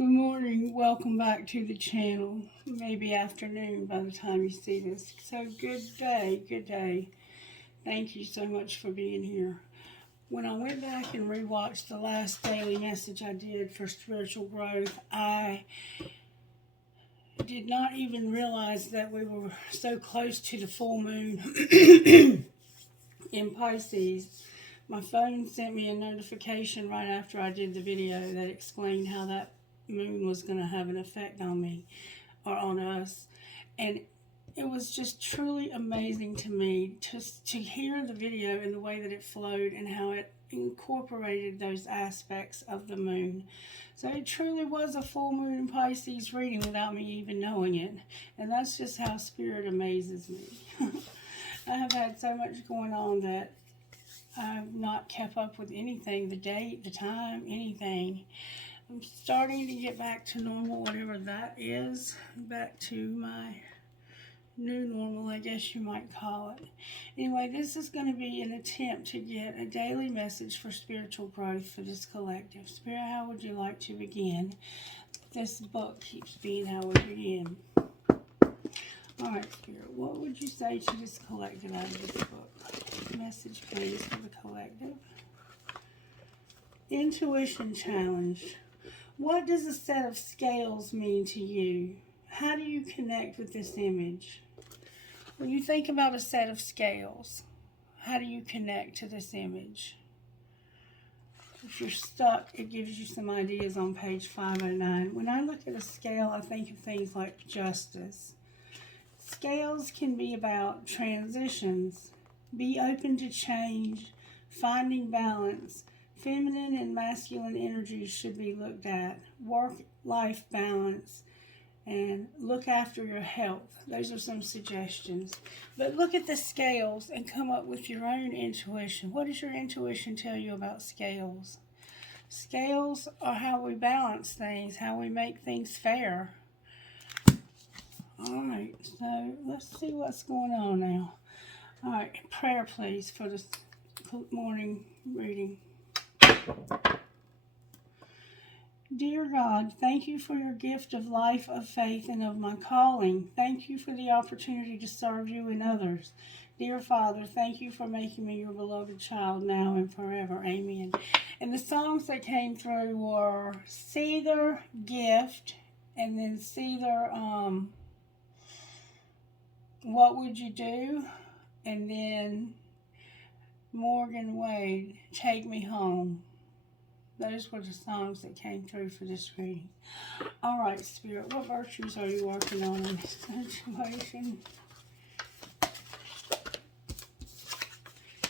Good morning. Welcome back to the channel. Maybe afternoon by the time you see this. So good day. Good day. Thank you so much for being here. When I went back and rewatched the last daily message I did for spiritual growth, I did not even realize that we were so close to the full moon in Pisces. My phone sent me a notification right after I did the video that explained how that moon was going to have an effect on me or on us, and it was just truly amazing to me to hear the video and the way that it flowed and how it incorporated those aspects of the moon. So it truly was a full moon in Pisces reading without me even knowing it, and that's just how Spirit amazes me. I have had so much going on that I've not kept up with anything, the date, the time, anything. I'm starting to get back to normal, whatever that is, back to my new normal, I guess you might call it. Anyway, this is going to be an attempt to get a daily message for spiritual growth for this collective. Spirit, how would you like to begin? This book keeps being how we begin. Alright, Spirit, what would you say to this collective out of this book? Message, please, for the collective. Intuition challenge. What does a set of scales mean to you? How do you connect with this image? When you think about a set of scales, how do you connect to this image? If you're stuck, it gives you some ideas on page 509. When I look at a scale, I think of things like justice. Scales can be about transitions, be open to change, finding balance. Feminine and masculine energies should be looked at. Work-life balance. And look after your health. Those are some suggestions. But look at the scales and come up with your own intuition. What does your intuition tell you about scales? Scales are how we balance things, how we make things fair. Alright, so let's see what's going on now. Alright, prayer please for this morning reading. Dear God, thank you for your gift of life, of faith, and of my calling. Thank you for the opportunity to serve you and others. Dear Father, thank you for making me your beloved child now and forever. Amen. And the songs that came through were Cedar, Gift, and then Cedar, What Would You Do? And then Morgan Wade, Take Me Home. Those were the songs that came through for this reading. Alright, Spirit, what virtues are you working on in this situation?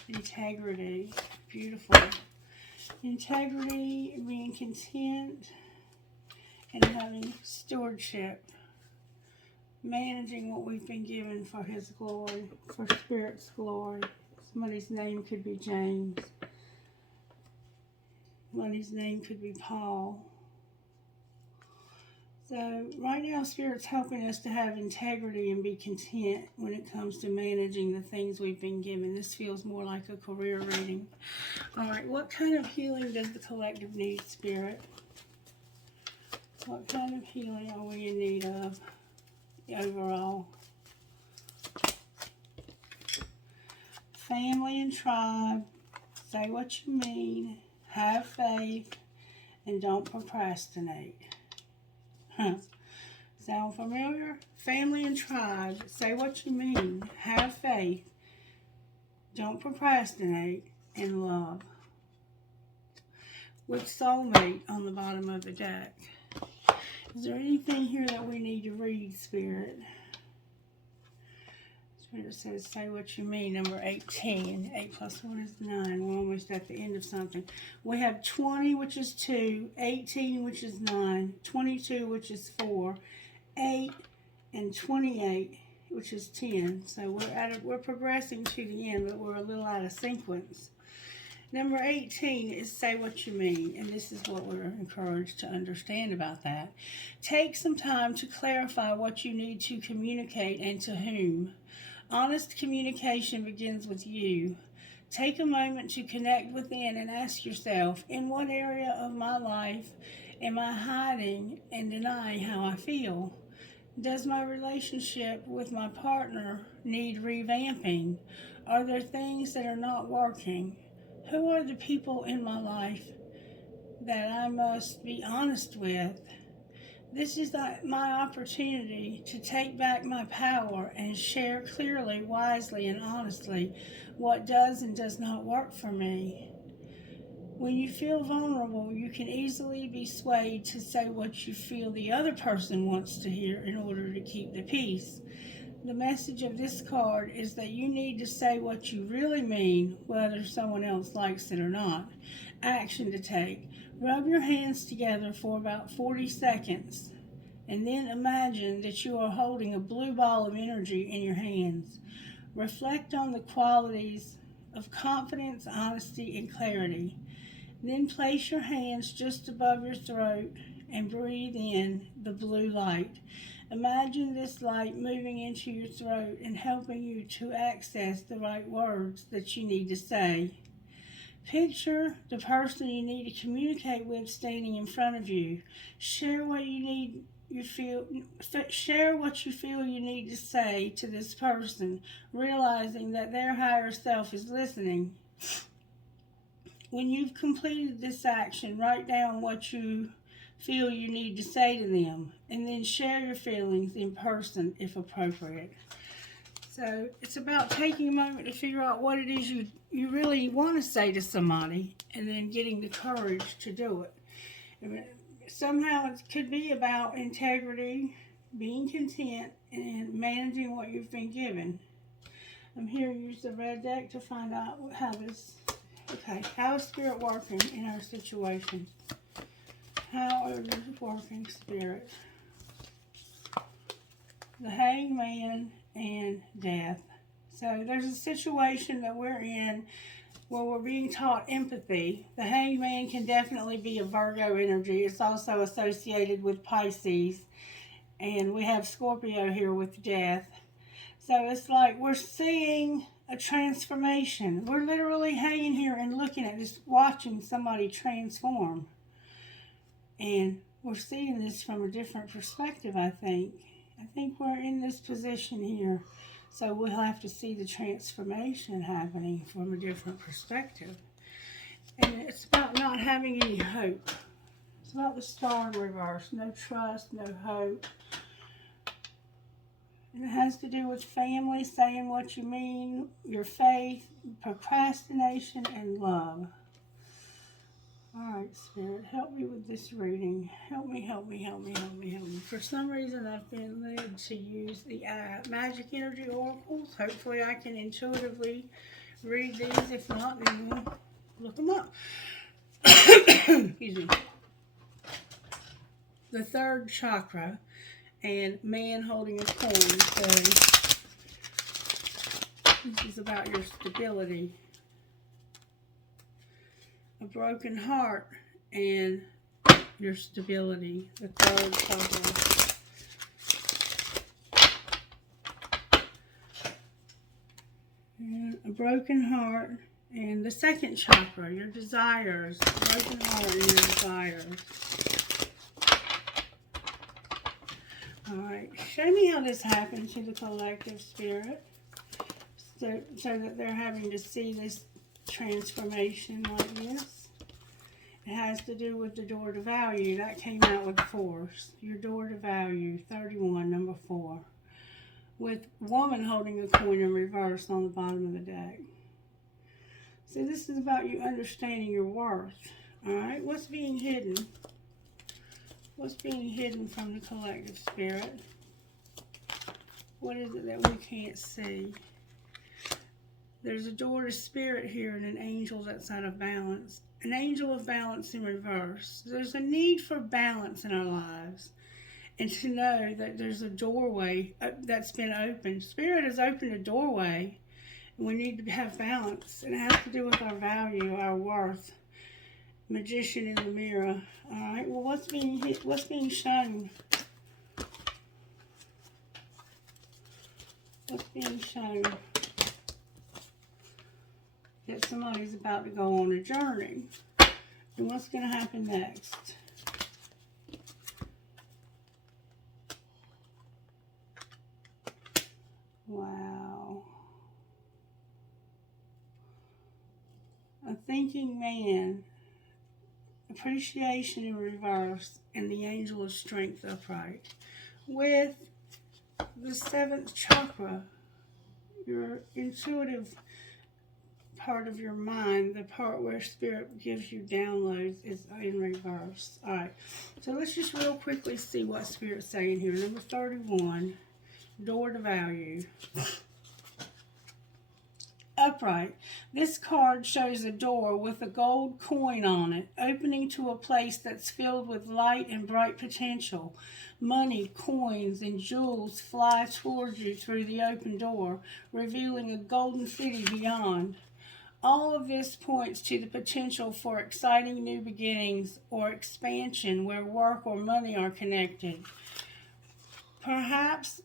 Integrity. Beautiful. Integrity, being content, and having stewardship. Managing what we've been given for His glory, for Spirit's glory. Somebody's name could be James. Somebody's name could be Paul. So right now Spirit's helping us to have integrity and be content when it comes to managing the things we've been given. This feels more like a career reading. Alright, what kind of healing does the collective need, Spirit? What kind of healing are we in need of overall? Family and tribe. Say what you mean. Have faith, and don't procrastinate. Sound familiar? Family and tribe. Say what you mean. Have faith, don't procrastinate, and love. With soulmate on the bottom of the deck. Is there anything here that we need to read, Spirit? Spirit says, say what you mean, number 18. 8 plus 1 is 9. We're almost at the end of something. We have 20, which is 2. 18, which is 9. 22, which is 4. 8, and 28, which is 10. So we're progressing to the end, but we're a little out of sequence. Number 18 is say what you mean, and this is what we're encouraged to understand about that. Take some time to clarify what you need to communicate and to whom. Honest communication begins with you. Take a moment to connect within and ask yourself, in what area of my life Am I hiding and denying how I feel? Does my relationship with my partner need revamping? Are there things that are not working? Who are the people in my life that I must be honest with? This is my opportunity to take back my power and share clearly, wisely, and honestly what does and does not work for me. When you feel vulnerable, you can easily be swayed to say what you feel the other person wants to hear in order to keep the peace. The message of this card is that you need to say what you really mean, whether someone else likes it or not. Action to take. Rub your hands together for about 40 seconds, and then imagine that you are holding a blue ball of energy in your hands. Reflect on the qualities of confidence, honesty, and clarity. Then place your hands just above your throat and breathe in the blue light. Imagine this light moving into your throat and helping you to access the right words that you need to say. Picture the person you need to communicate with standing in front of you. Share what you feel you need to say to this person, realizing that their higher self is listening. When you've completed this action, write down what you feel you need to say to them, and then share your feelings in person if appropriate. So it's about taking a moment to figure out what it is you really want to say to somebody, and then getting the courage to do it. Somehow it could be about integrity, being content, and managing what you've been given. I'm here to use the red deck to find out how is Spirit working in our situation? How are you working, Spirit? The Hangman and Death. So there's a situation that we're in where we're being taught empathy. The Hangman can definitely be a Virgo energy. It's also associated with Pisces. And we have Scorpio here with Death. So it's like we're seeing a transformation. We're literally hanging here and looking at this, watching somebody transform. And we're seeing this from a different perspective, I think. I think we're in this position here. So we'll have to see the transformation happening from a different perspective. And it's about not having any hope. It's about the Star in reverse. No trust, no hope. And it has to do with family, saying what you mean, your faith, procrastination, and love. All right, Spirit, help me with this reading. Help me, help me, help me, help me, help me. For some reason, I've been led to use the Magic Energy Oracles. Hopefully, I can intuitively read these. If not, then we'll look them up. Excuse me. The third chakra and man holding a coin. So, this is about your stability. A broken heart and your stability. The third chakra. And a broken heart and the second chakra, your desires. Broken heart and your desires. Alright, show me how this happened to the collective, Spirit. So that they're having to see this transformation like this. It has to do with the door to value. That came out with force. Your door to value, 31, number 4. With woman holding a coin in reverse on the bottom of the deck. So this is about you understanding your worth. Alright, what's being hidden? What's being hidden from the collective, Spirit? What is it that we can't see? There's a door to Spirit here and an angel that's out of balance. An angel of balance in reverse. There's a need for balance in our lives. And to know that there's a doorway that's been opened. Spirit has opened a doorway. And we need to have balance. And it has to do with our value, our worth. Magician in the mirror. Alright, well what's being shown? What's being shown? That somebody's about to go on a journey. And what's going to happen next? thinking man, appreciation in reverse, and the angel of strength upright. With the seventh chakra, your intuitive part of your mind, the part where spirit gives you downloads, is in reverse. All right, so let's just real quickly see what spirit's saying here. Number 31, door to value. Upright. This card shows a door with a gold coin on it, opening to a place that's filled with light and bright potential. Money, coins, and jewels fly towards you through the open door, revealing a golden city beyond. All of this points to the potential for exciting new beginnings or expansion where work or money are connected. Perhaps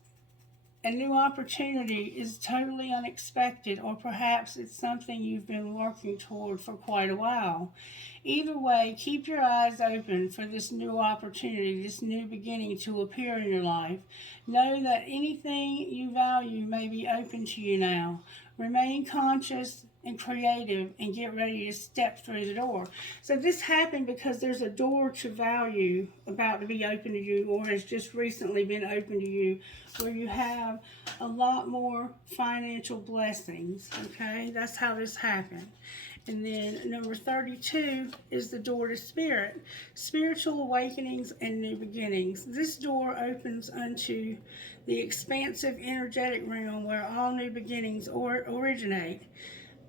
a new opportunity is totally unexpected, or perhaps it's something you've been working toward for quite a while. Either way, keep your eyes open for this new opportunity, this new beginning to appear in your life. Know that anything you value may be open to you now. Remain conscious and creative and get ready to step through the door. So this happened because there's a door to value about to be open to you, or has just recently been open to you, where you have a lot more financial blessings. Okay, that's how this happened. And then number 32 is the door to spirit, spiritual awakenings and new beginnings. This door opens unto the expansive energetic realm where all new beginnings originate.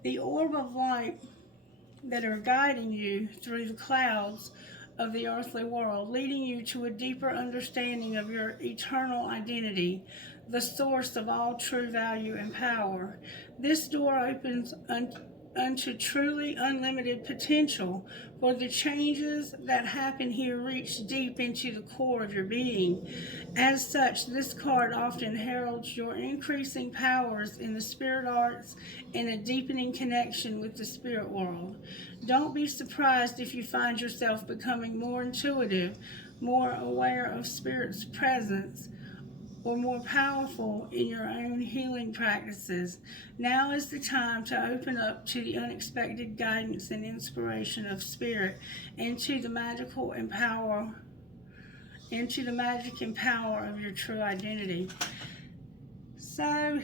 The orb of light that are guiding you through the clouds of the earthly world, leading you to a deeper understanding of your eternal identity, the source of all true value and power. This door opens unto truly unlimited potential, for the changes that happen here reach deep into the core of your being. As such, this card often heralds your increasing powers in the spirit arts and a deepening connection with the spirit world. Don't be surprised if you find yourself becoming more intuitive, more aware of spirit's presence, or more powerful in your own healing practices. Now is the time to open up to the unexpected guidance and inspiration of spirit, and to the magic and power of your true identity. So,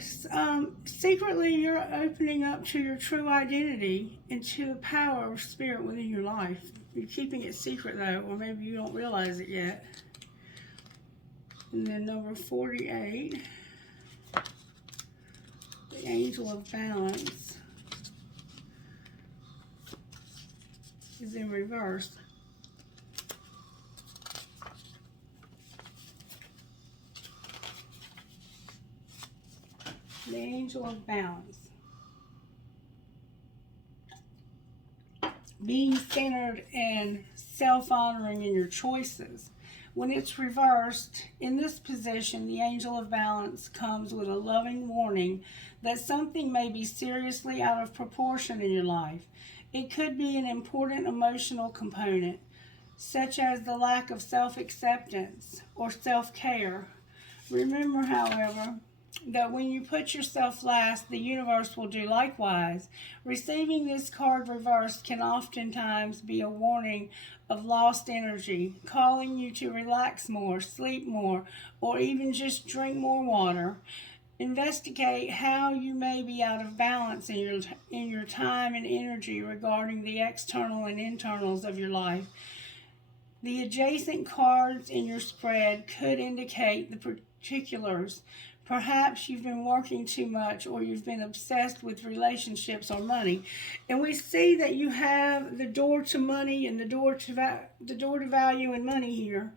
secretly, you're opening up to your true identity and to the power of spirit within your life. You're keeping it secret, though, or maybe you don't realize it yet. And then number 48, the angel of balance, is in reverse. The angel of balance. Being centered and self-honoring in your choices. When it's reversed, in this position, the angel of balance comes with a loving warning that something may be seriously out of proportion in your life. It could be an important emotional component, such as the lack of self-acceptance or self-care. Remember, however, that when you put yourself last, the universe will do likewise. Receiving this card reversed can oftentimes be a warning of lost energy, calling you to relax more, sleep more, or even just drink more water. Investigate how you may be out of balance in your time and energy regarding the external and internals of your life. The adjacent cards in your spread could indicate the particulars. Perhaps you've been working too much, or you've been obsessed with relationships or money. And we see that you have the door to money and the door to value and money here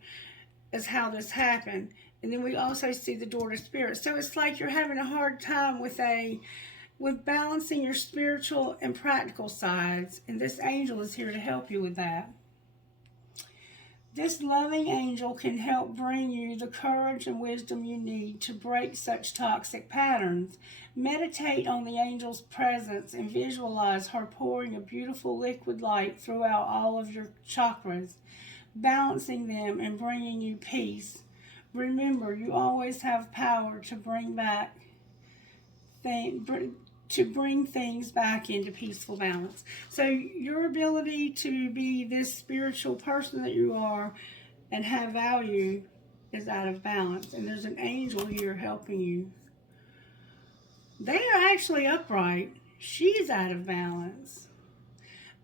is how this happened. And then we also see the door to spirit. So it's like you're having a hard time with balancing your spiritual and practical sides. And this angel is here to help you with that. This loving angel can help bring you the courage and wisdom you need to break such toxic patterns. Meditate on the angel's presence and visualize her pouring a beautiful liquid light throughout all of your chakras, balancing them and bringing you peace. Remember, you always have power to bring back to bring things back into peaceful balance. So your ability to be this spiritual person that you are and have value is out of balance. And there's an angel here helping you. They are actually upright. She's out of balance.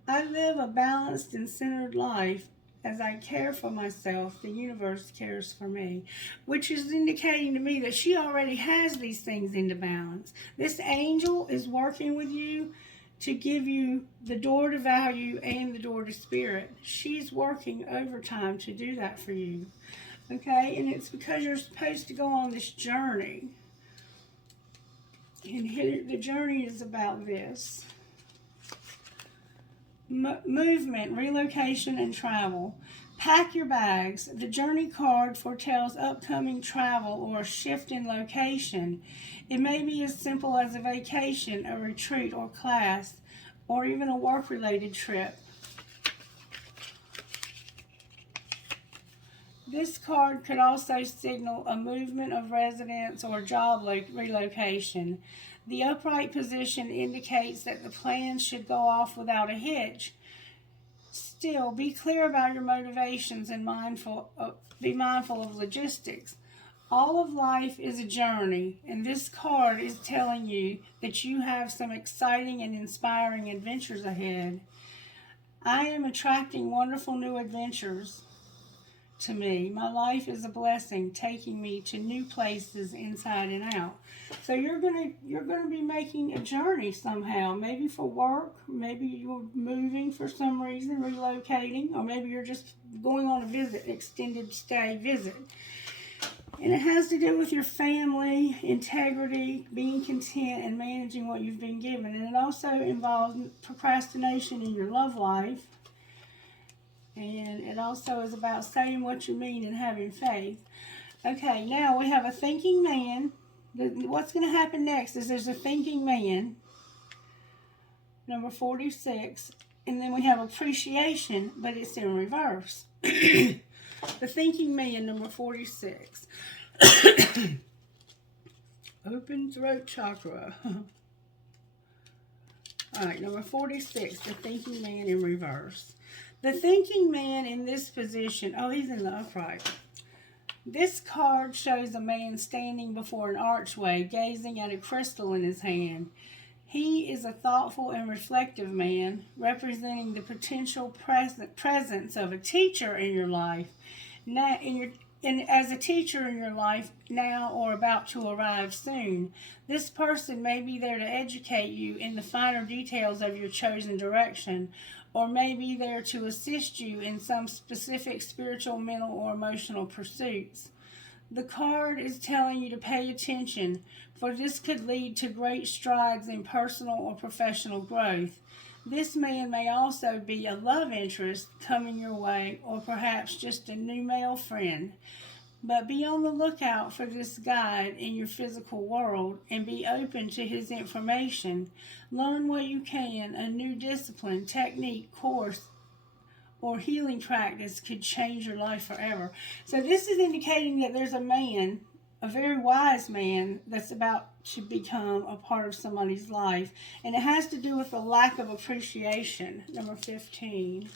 I live a balanced and centered life. As I care for myself, the universe cares for me, which is indicating to me that she already has these things into balance. This angel is working with you to give you the door to value and the door to spirit. She's working overtime to do that for you. Okay? And it's because you're supposed to go on this journey. And here, the journey is about this. Movement, relocation, and travel. Pack your bags. The journey card foretells upcoming travel or a shift in location. It may be as simple as a vacation, a retreat or class, or even a work-related trip. This card could also signal a movement of residence or job relocation. The upright position indicates that the plan should go off without a hitch. Still, be clear about your motivations and be mindful of logistics. All of life is a journey, and this card is telling you that you have some exciting and inspiring adventures ahead. I am attracting wonderful new adventures to me. My life is a blessing, taking me to new places inside and out. So you're gonna be making a journey somehow. Maybe for work, maybe you're moving for some reason, relocating, or maybe you're just going on a visit, extended stay visit. And it has to do with your family, integrity, being content, and managing what you've been given. And it also involves procrastination in your love life. And it also is about saying what you mean and having faith. Okay, now we have a thinking man. What's going to happen next is there's a thinking man, number 46, and then we have appreciation, but it's in reverse. The thinking man, number 46. Open throat chakra. All right, number 46, the thinking man in reverse. The thinking man in this position, oh, he's in the upright. This card shows a man standing before an archway, gazing at a crystal in his hand. He is a thoughtful and reflective man, representing the potential presence of a teacher in your life. Now, as a teacher in your life now or about to arrive soon. This person may be there to educate you in the finer details of your chosen direction, or may be there to assist you in some specific spiritual, mental, or emotional pursuits. The card is telling you to pay attention, for this could lead to great strides in personal or professional growth. This man may also be a love interest coming your way, or perhaps just a new male friend. But be on the lookout for this guide in your physical world and be open to his information. Learn what you can. A new discipline, technique, course, or healing practice could change your life forever. So this is indicating that there's a man, a very wise man, that's about to become a part of somebody's life. And it has to do with the lack of appreciation. Number 15.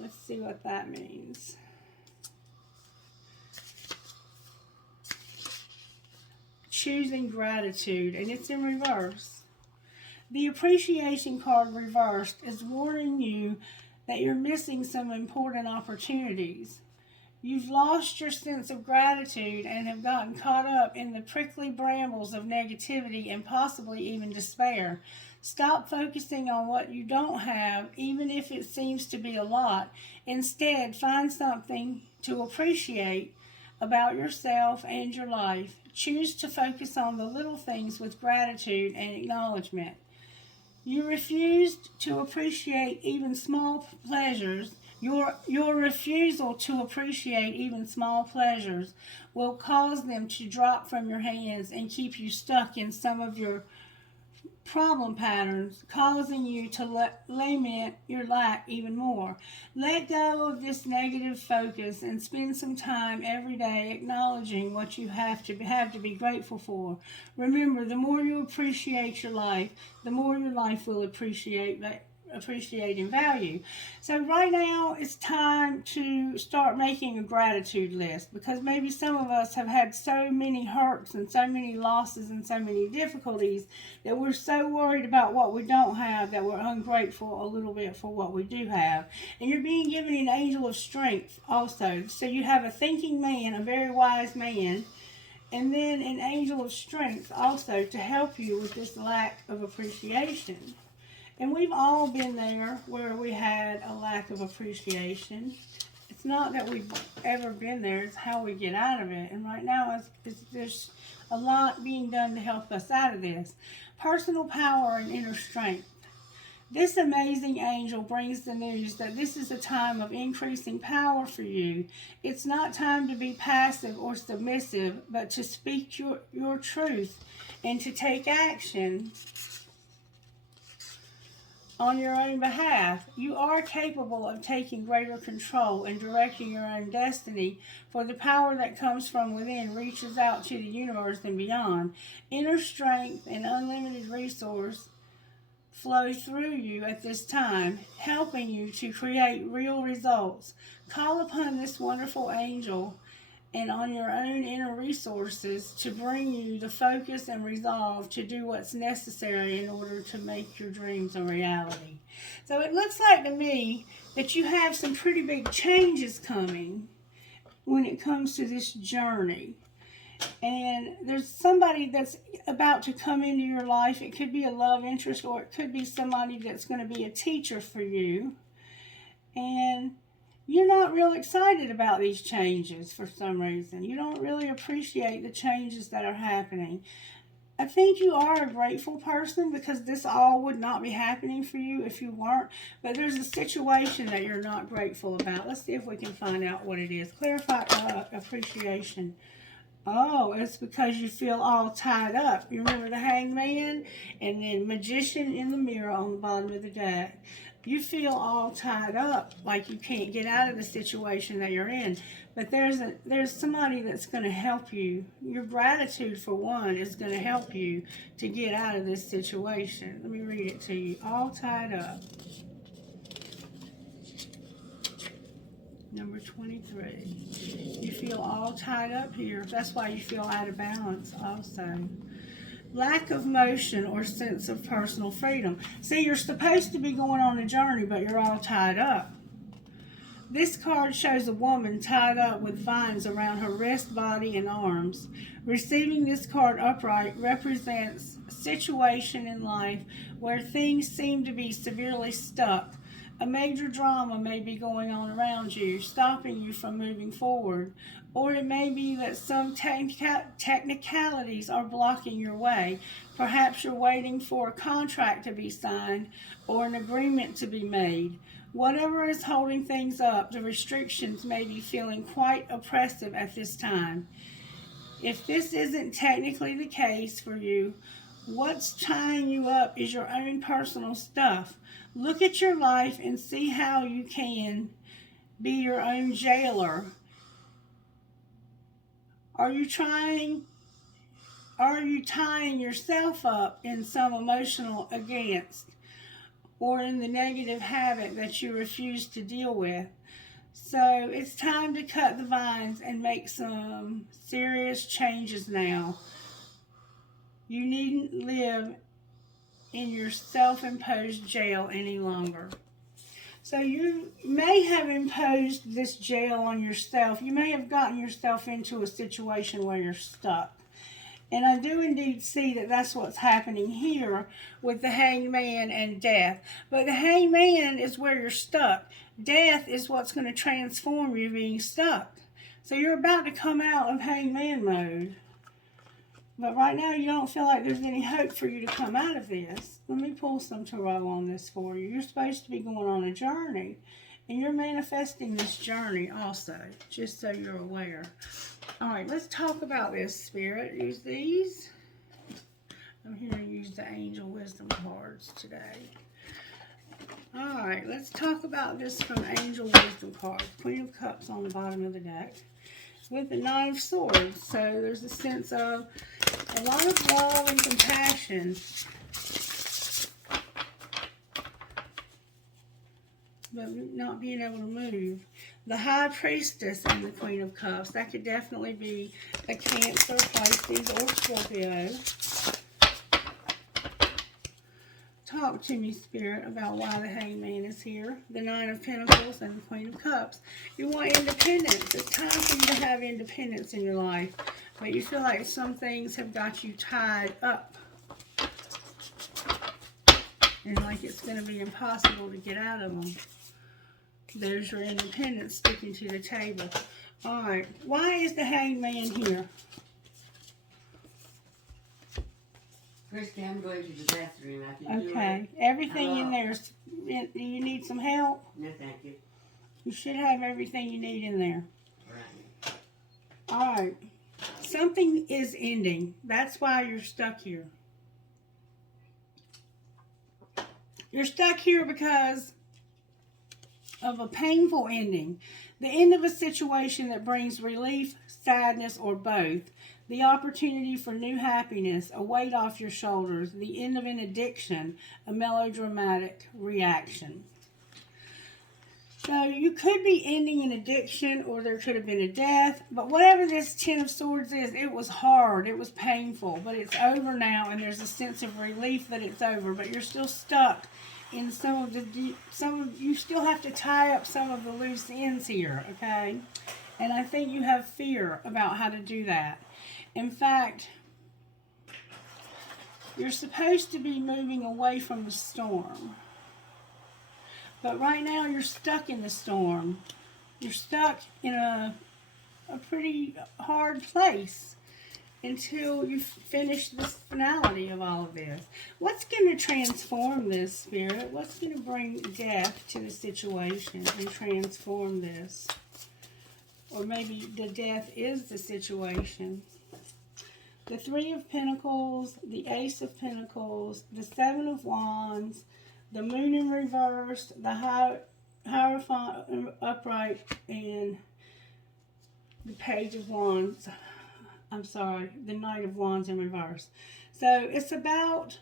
Let's see what that means. Choosing gratitude, and it's in reverse. The appreciation card reversed is warning you that you're missing some important opportunities. You've lost your sense of gratitude and have gotten caught up in the prickly brambles of negativity and possibly even despair. Stop focusing on what you don't have, even if it seems to be a lot. Instead, find something to appreciate about yourself and your life. Choose to focus on the little things with gratitude and acknowledgement. You refused to appreciate even small pleasures. Your refusal to appreciate even small pleasures will cause them to drop from your hands and keep you stuck in some of your problem patterns, causing you to lament your lack even more. Let go of this negative focus and spend some time every day acknowledging what you have to be grateful for. Remember, the more you appreciate your life, the more your life will appreciate in value. So right now it's time to start making a gratitude list, because maybe some of us have had so many hurts and so many losses and so many difficulties that we're so worried about what we don't have that we're ungrateful a little bit for what we do have. And you're being given an angel of strength also. So you have a thinking man, a very wise man, and then an angel of strength also to help you with this lack of appreciation. And we've all been there where we had a lack of appreciation. It's not that we've ever been there, it's how we get out of it. And right now, there's a lot being done to help us out of this. Personal power and inner strength. This amazing angel brings the news that this is a time of increasing power for you. It's not time to be passive or submissive, but to speak your truth and to take action on your own behalf. You are capable of taking greater control and directing your own destiny, for the power that comes from within reaches out to the universe and beyond. Inner strength and unlimited resource flow through you at this time, helping you to create real results. Call upon this wonderful angel and on your own inner resources to bring you the focus and resolve to do what's necessary in order to make your dreams a reality. So it looks like to me that you have some pretty big changes coming when it comes to this journey. And there's somebody that's about to come into your life. It could be a love interest, or it could be somebody that's going to be a teacher for you. And you're not real excited about these changes for some reason. You don't really appreciate the changes that are happening. I think you are a grateful person, because this all would not be happening for you if you weren't. But there's a situation that you're not grateful about. Let's see if we can find out what it is. Clarify appreciation. Oh, it's because you feel all tied up. You remember the Hangman and then Magician in the mirror on the bottom of the deck. You feel all tied up, like you can't get out of the situation that you're in. But there's somebody that's going to help you. Your gratitude, for one, is going to help you to get out of this situation. Let me read it to you. All tied up. Number 23. You feel all tied up here. That's why you feel out of balance also. Lack of motion or sense of personal freedom. See, you're supposed to be going on a journey, but you're all tied up. This card shows a woman tied up with vines around her wrist, body, and arms. Receiving this card upright represents a situation in life where things seem to be severely stuck. A major drama may be going on around you, stopping you from moving forward. Or it may be that some technicalities are blocking your way. Perhaps you're waiting for a contract to be signed or an agreement to be made. Whatever is holding things up, the restrictions may be feeling quite oppressive at this time. If this isn't technically the case for you, what's tying you up is your own personal stuff. Look at your life and see how you can be your own jailer. Are you tying yourself up in some emotional against, or in the negative habit that you refuse to deal with? So it's time to cut the vines and make some serious changes now. You needn't live in your self-imposed jail any longer. So you may have imposed this jail on yourself. You may have gotten yourself into a situation where you're stuck. And I do indeed see that that's what's happening here with the Hangman and Death. But the Hangman is where you're stuck. Death is what's going to transform you being stuck. So you're about to come out of Hangman mode. But right now you don't feel like there's any hope for you to come out of this. Let me pull some tarot on this for you. You're supposed to be going on a journey. And you're manifesting this journey also, just so you're aware. All right, let's talk about this, Spirit. Use these. I'm here to use the Angel Wisdom cards today. Alright, let's talk about this from Angel Wisdom cards. Queen of Cups on the bottom of the deck with the Knight of Swords. So there's a sense of a lot of love and compassion, but not being able to move. The High Priestess and the Queen of Cups. That could definitely be a Cancer, Pisces, or Scorpio. Talk to me, Spirit, about why the Hangman is here. The Nine of Pentacles and the Queen of Cups. You want independence. It's time for you to have independence in your life. But you feel like some things have got you tied up. And like it's going to be impossible to get out of them. There's your independence sticking to the table. Alright, why is the Hangman here? Christie, I'm going to the bathroom. I can do it. Okay, everything in there is, do you need some help? No, thank you. You should have everything you need in there. Right. Alright, something is ending. That's why you're stuck here. You're stuck here because of a painful ending. The end of a situation that brings relief, sadness, or both. The opportunity for new happiness, a weight off your shoulders. The end of an addiction, a melodramatic reaction. So you could be ending an addiction, or there could have been a death. But whatever this Ten of Swords is, it was hard. It was painful. But it's over now, and there's a sense of relief that it's over. But you're still stuck in you still have to tie up some of the loose ends here, okay? And I think you have fear about how to do that. In fact, you're supposed to be moving away from the storm. But right now you're stuck in the storm. You're stuck in a pretty hard place until you finish the finality of all of this. What's going to transform this, Spirit? What's going to bring death to the situation and transform this? Or maybe the death is the situation. The Three of Pentacles, the Ace of Pentacles, the Seven of Wands, the Moon in reverse, the Hierophant upright, and the Page of Wands. I'm sorry, the Knight of Wands in reverse. So it's about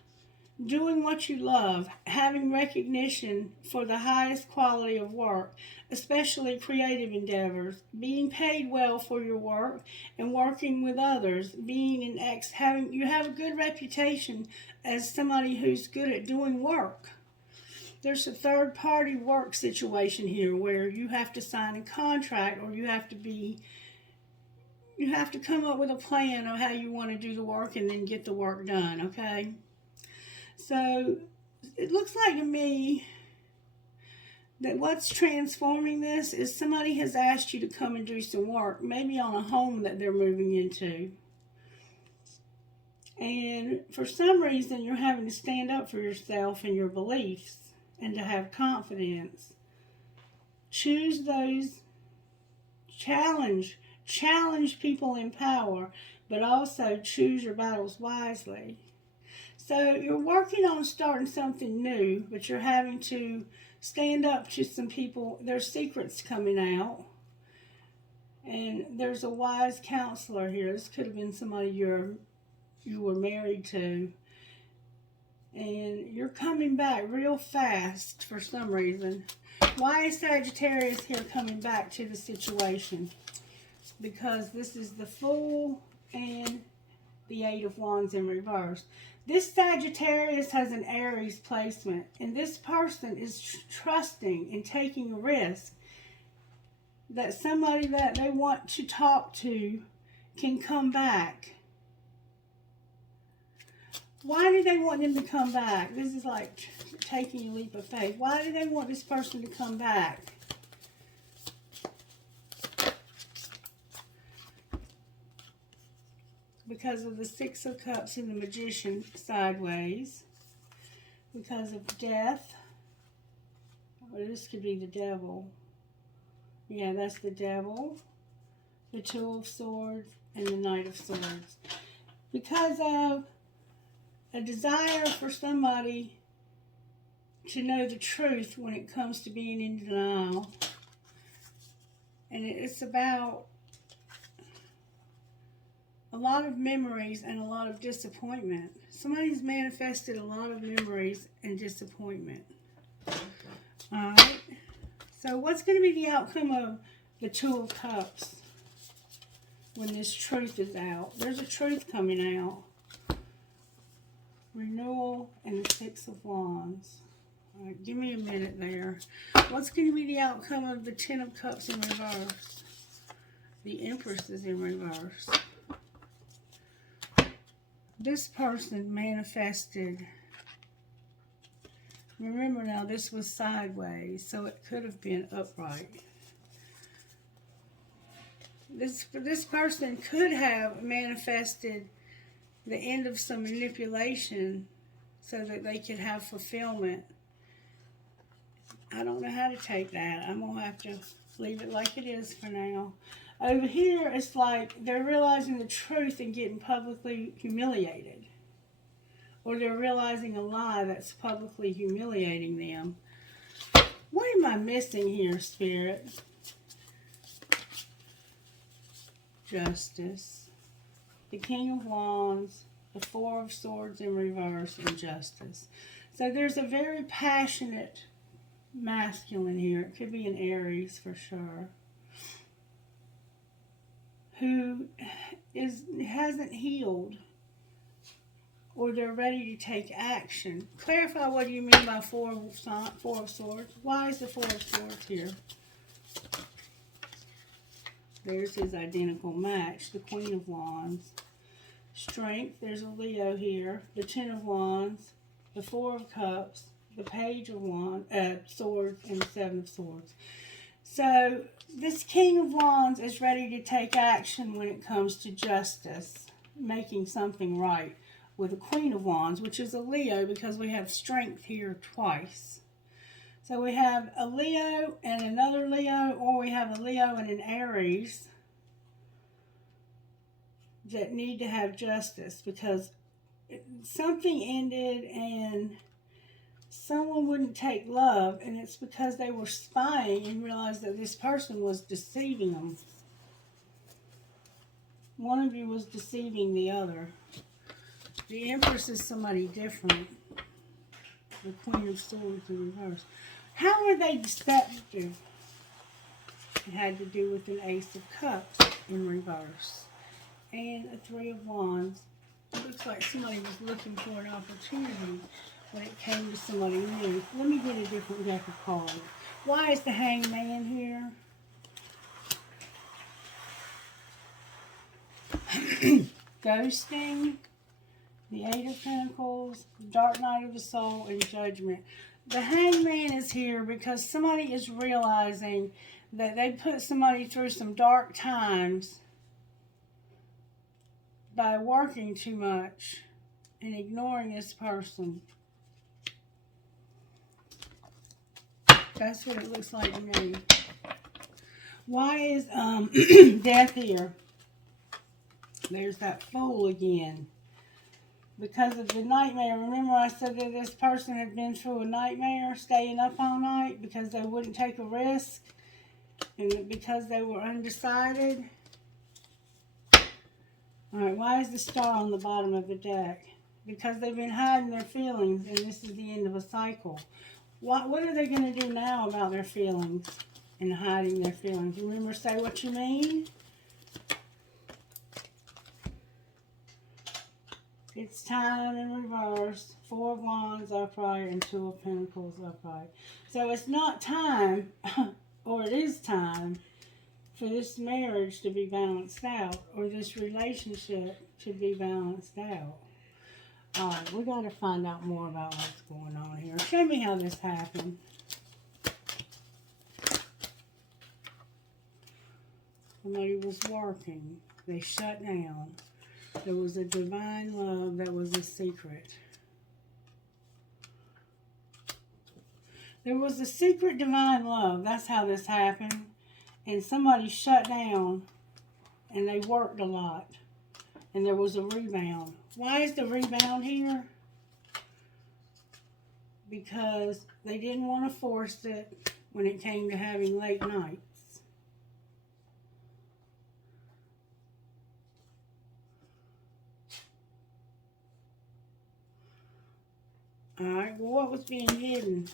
doing what you love, having recognition for the highest quality of work, especially creative endeavors, being paid well for your work, and working with others, being you have a good reputation as somebody who's good at doing work. There's a third-party work situation here where you have to sign a contract, or you have to come up with a plan of how you want to do the work and then get the work done, okay? So it looks like to me that what's transforming this is somebody has asked you to come and do some work, maybe on a home that they're moving into. And for some reason, you're having to stand up for yourself and your beliefs and to have confidence. Choose those, challenge people in power, but also choose your battles wisely. So you're working on starting something new, but you're having to stand up to some people. There's secrets coming out. And there's a wise counselor here. This could have been somebody you were married to. And you're coming back real fast for some reason. Why is Sagittarius here coming back to the situation? Because this is the Fool and the Eight of Wands in reverse. This Sagittarius has an Aries placement, and this person is trusting and taking a risk that somebody that they want to talk to can come back. Why do they want them to come back? This is like taking a leap of faith. Why do they want this person to come back? Because of the Six of Cups and the Magician sideways. Because of death. Or this could be the Devil. Yeah, that's the Devil. The Two of Swords and the Knight of Swords. Because of a desire for somebody to know the truth when it comes to being in denial. And it's about a lot of memories and a lot of disappointment. Somebody's manifested a lot of memories and disappointment. Alright? So what's going to be the outcome of the Two of Cups when this truth is out? There's a truth coming out. Renewal and the Six of Wands. Alright, give me a minute there. What's going to be the outcome of the Ten of Cups in reverse? The Empress is in reverse. This person manifested. Remember now, this was sideways, so it could have been upright. This person could have manifested the end of some manipulation so that they could have fulfillment. I don't know how to take that. I'm going to have to leave it like it is for now. Over here, it's like they're realizing the truth and getting publicly humiliated. Or they're realizing a lie that's publicly humiliating them. What am I missing here, Spirit? Justice. The King of Wands. The Four of Swords in reverse, and Justice. So there's a very passionate masculine here. It could be an Aries for sure. Who hasn't healed, or they're ready to take action. Clarify what you mean by Four of Swords. Why is the Four of Swords here? There's his identical match, the Queen of Wands. Strength, there's a Leo here. The Ten of Wands, the Four of Cups, the Page of Swords, and the Seven of Swords. So this King of Wands is ready to take action when it comes to justice, making something right, with a Queen of Wands, which is a Leo, because we have strength here twice. So we have a Leo and another Leo, or we have a Leo and an Aries that need to have justice, because something ended and someone wouldn't take love, and it's because they were spying and realized that this person was deceiving them. One of you was deceiving the other. The Empress is somebody different. The Queen of Swords in reverse. How were they deceptive? It had to do with an Ace of Cups in reverse. And a Three of Wands. It looks like somebody was looking for an opportunity when it came to somebody new. Let me get a different deck of cards. Why is the Hangman here? Ghosting, the Eight of Pentacles, the Dark Night of the Soul, and Judgment. The Hangman is here because somebody is realizing that they put somebody through some dark times by working too much and ignoring this person. That's what it looks like to me. Why is Death here? There's that Fool again. Because of the nightmare. Remember I said that this person had been through a nightmare, staying up all night because they wouldn't take a risk and because they were undecided. Alright, why is the Star on the bottom of the deck? Because they've been hiding their feelings, and this is the end of a cycle. What are they going to do now about their feelings and hiding their feelings? Remember, say what you mean. It's Time in reverse. Four of Wands upright and Two of Pentacles upright. So it's not time, or it is time, for this marriage to be balanced out, or this relationship to be balanced out. Alright, we got to find out more about what's going on here. Show me how this happened. Somebody was working. They shut down. There was a divine love that was a secret. There was a secret divine love. That's how this happened. And somebody shut down and they worked a lot. And there was a rebound. Why is the rebound here? because they didn't want to force it when it came to having late nights. Alright, well, what was being hidden?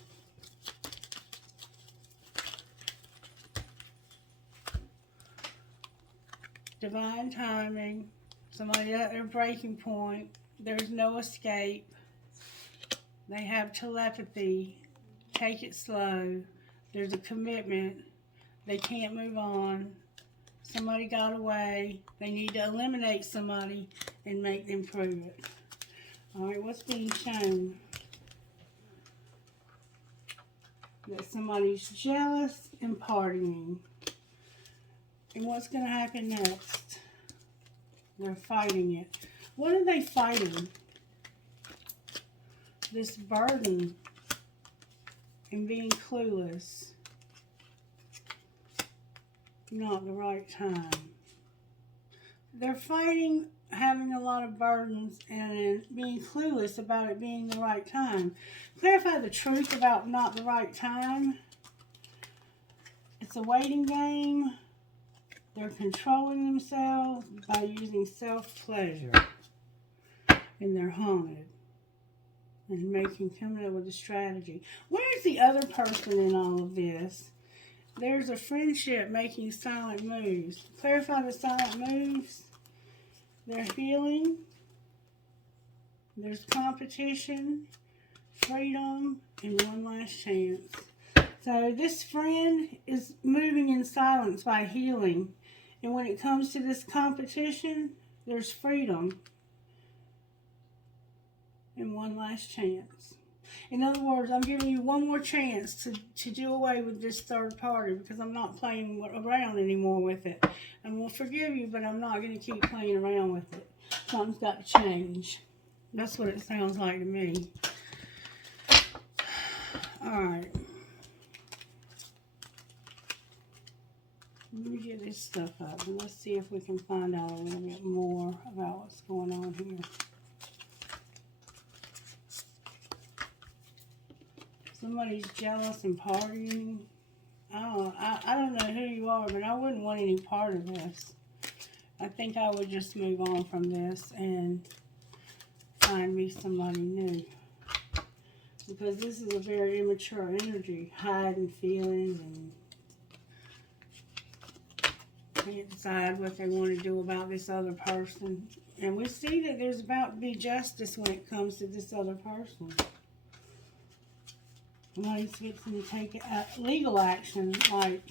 Divine timing. Somebody at their breaking point. There's no escape. They have telepathy. Take it slow. There's a commitment. They can't move on. Somebody got away. They need to eliminate somebody and make them prove it. Alright, what's being shown? That somebody's jealous and partying. And what's going to happen next? They're fighting it. What are they fighting? This burden and being clueless. Not the right time. They're fighting having a lot of burdens and being clueless about it being the right time. Clarify the truth about not the right time. It's a waiting game. They're controlling themselves by using self-pleasure. And they're haunted. And coming up with a strategy. Where's the other person in all of this? There's a friendship making silent moves. Clarify the silent moves. They're healing. There's competition, freedom, and one last chance. So this friend is moving in silence by healing. And when it comes to this competition, there's freedom and one last chance. In other words, I'm giving you one more chance to do away with this third party because I'm not playing around anymore with it. And we'll forgive you, but I'm not going to keep playing around with it. Something's got to change. That's what it sounds like to me. Alright. Let me get this stuff up and let's see if we can find out a little bit more about what's going on here. Somebody's jealous and partying. I don't know who you are, but I wouldn't want any part of this. I think I would just move on from this and find me somebody new. Because this is a very immature energy, hiding feelings and can't decide what they want to do about this other person. And we see that there's about to be justice when it comes to this other person. Somebody's fixing to take legal action. Like,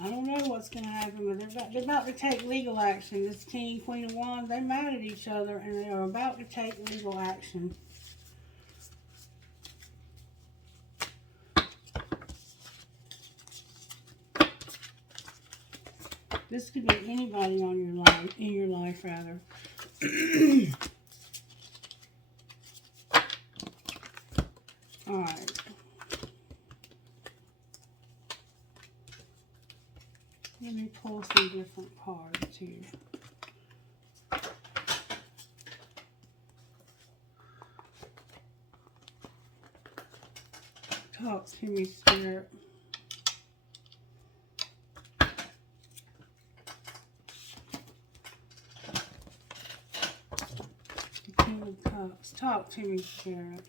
I don't know what's going to happen, but they're about to take legal action. This King and Queen of Wands, they're mad at each other, and they are about to take legal action. This could be anybody in your life, rather. All right. Let me pull some different cards here. Talk to me, Spirit. The King of Cups. Talk to me, Spirit.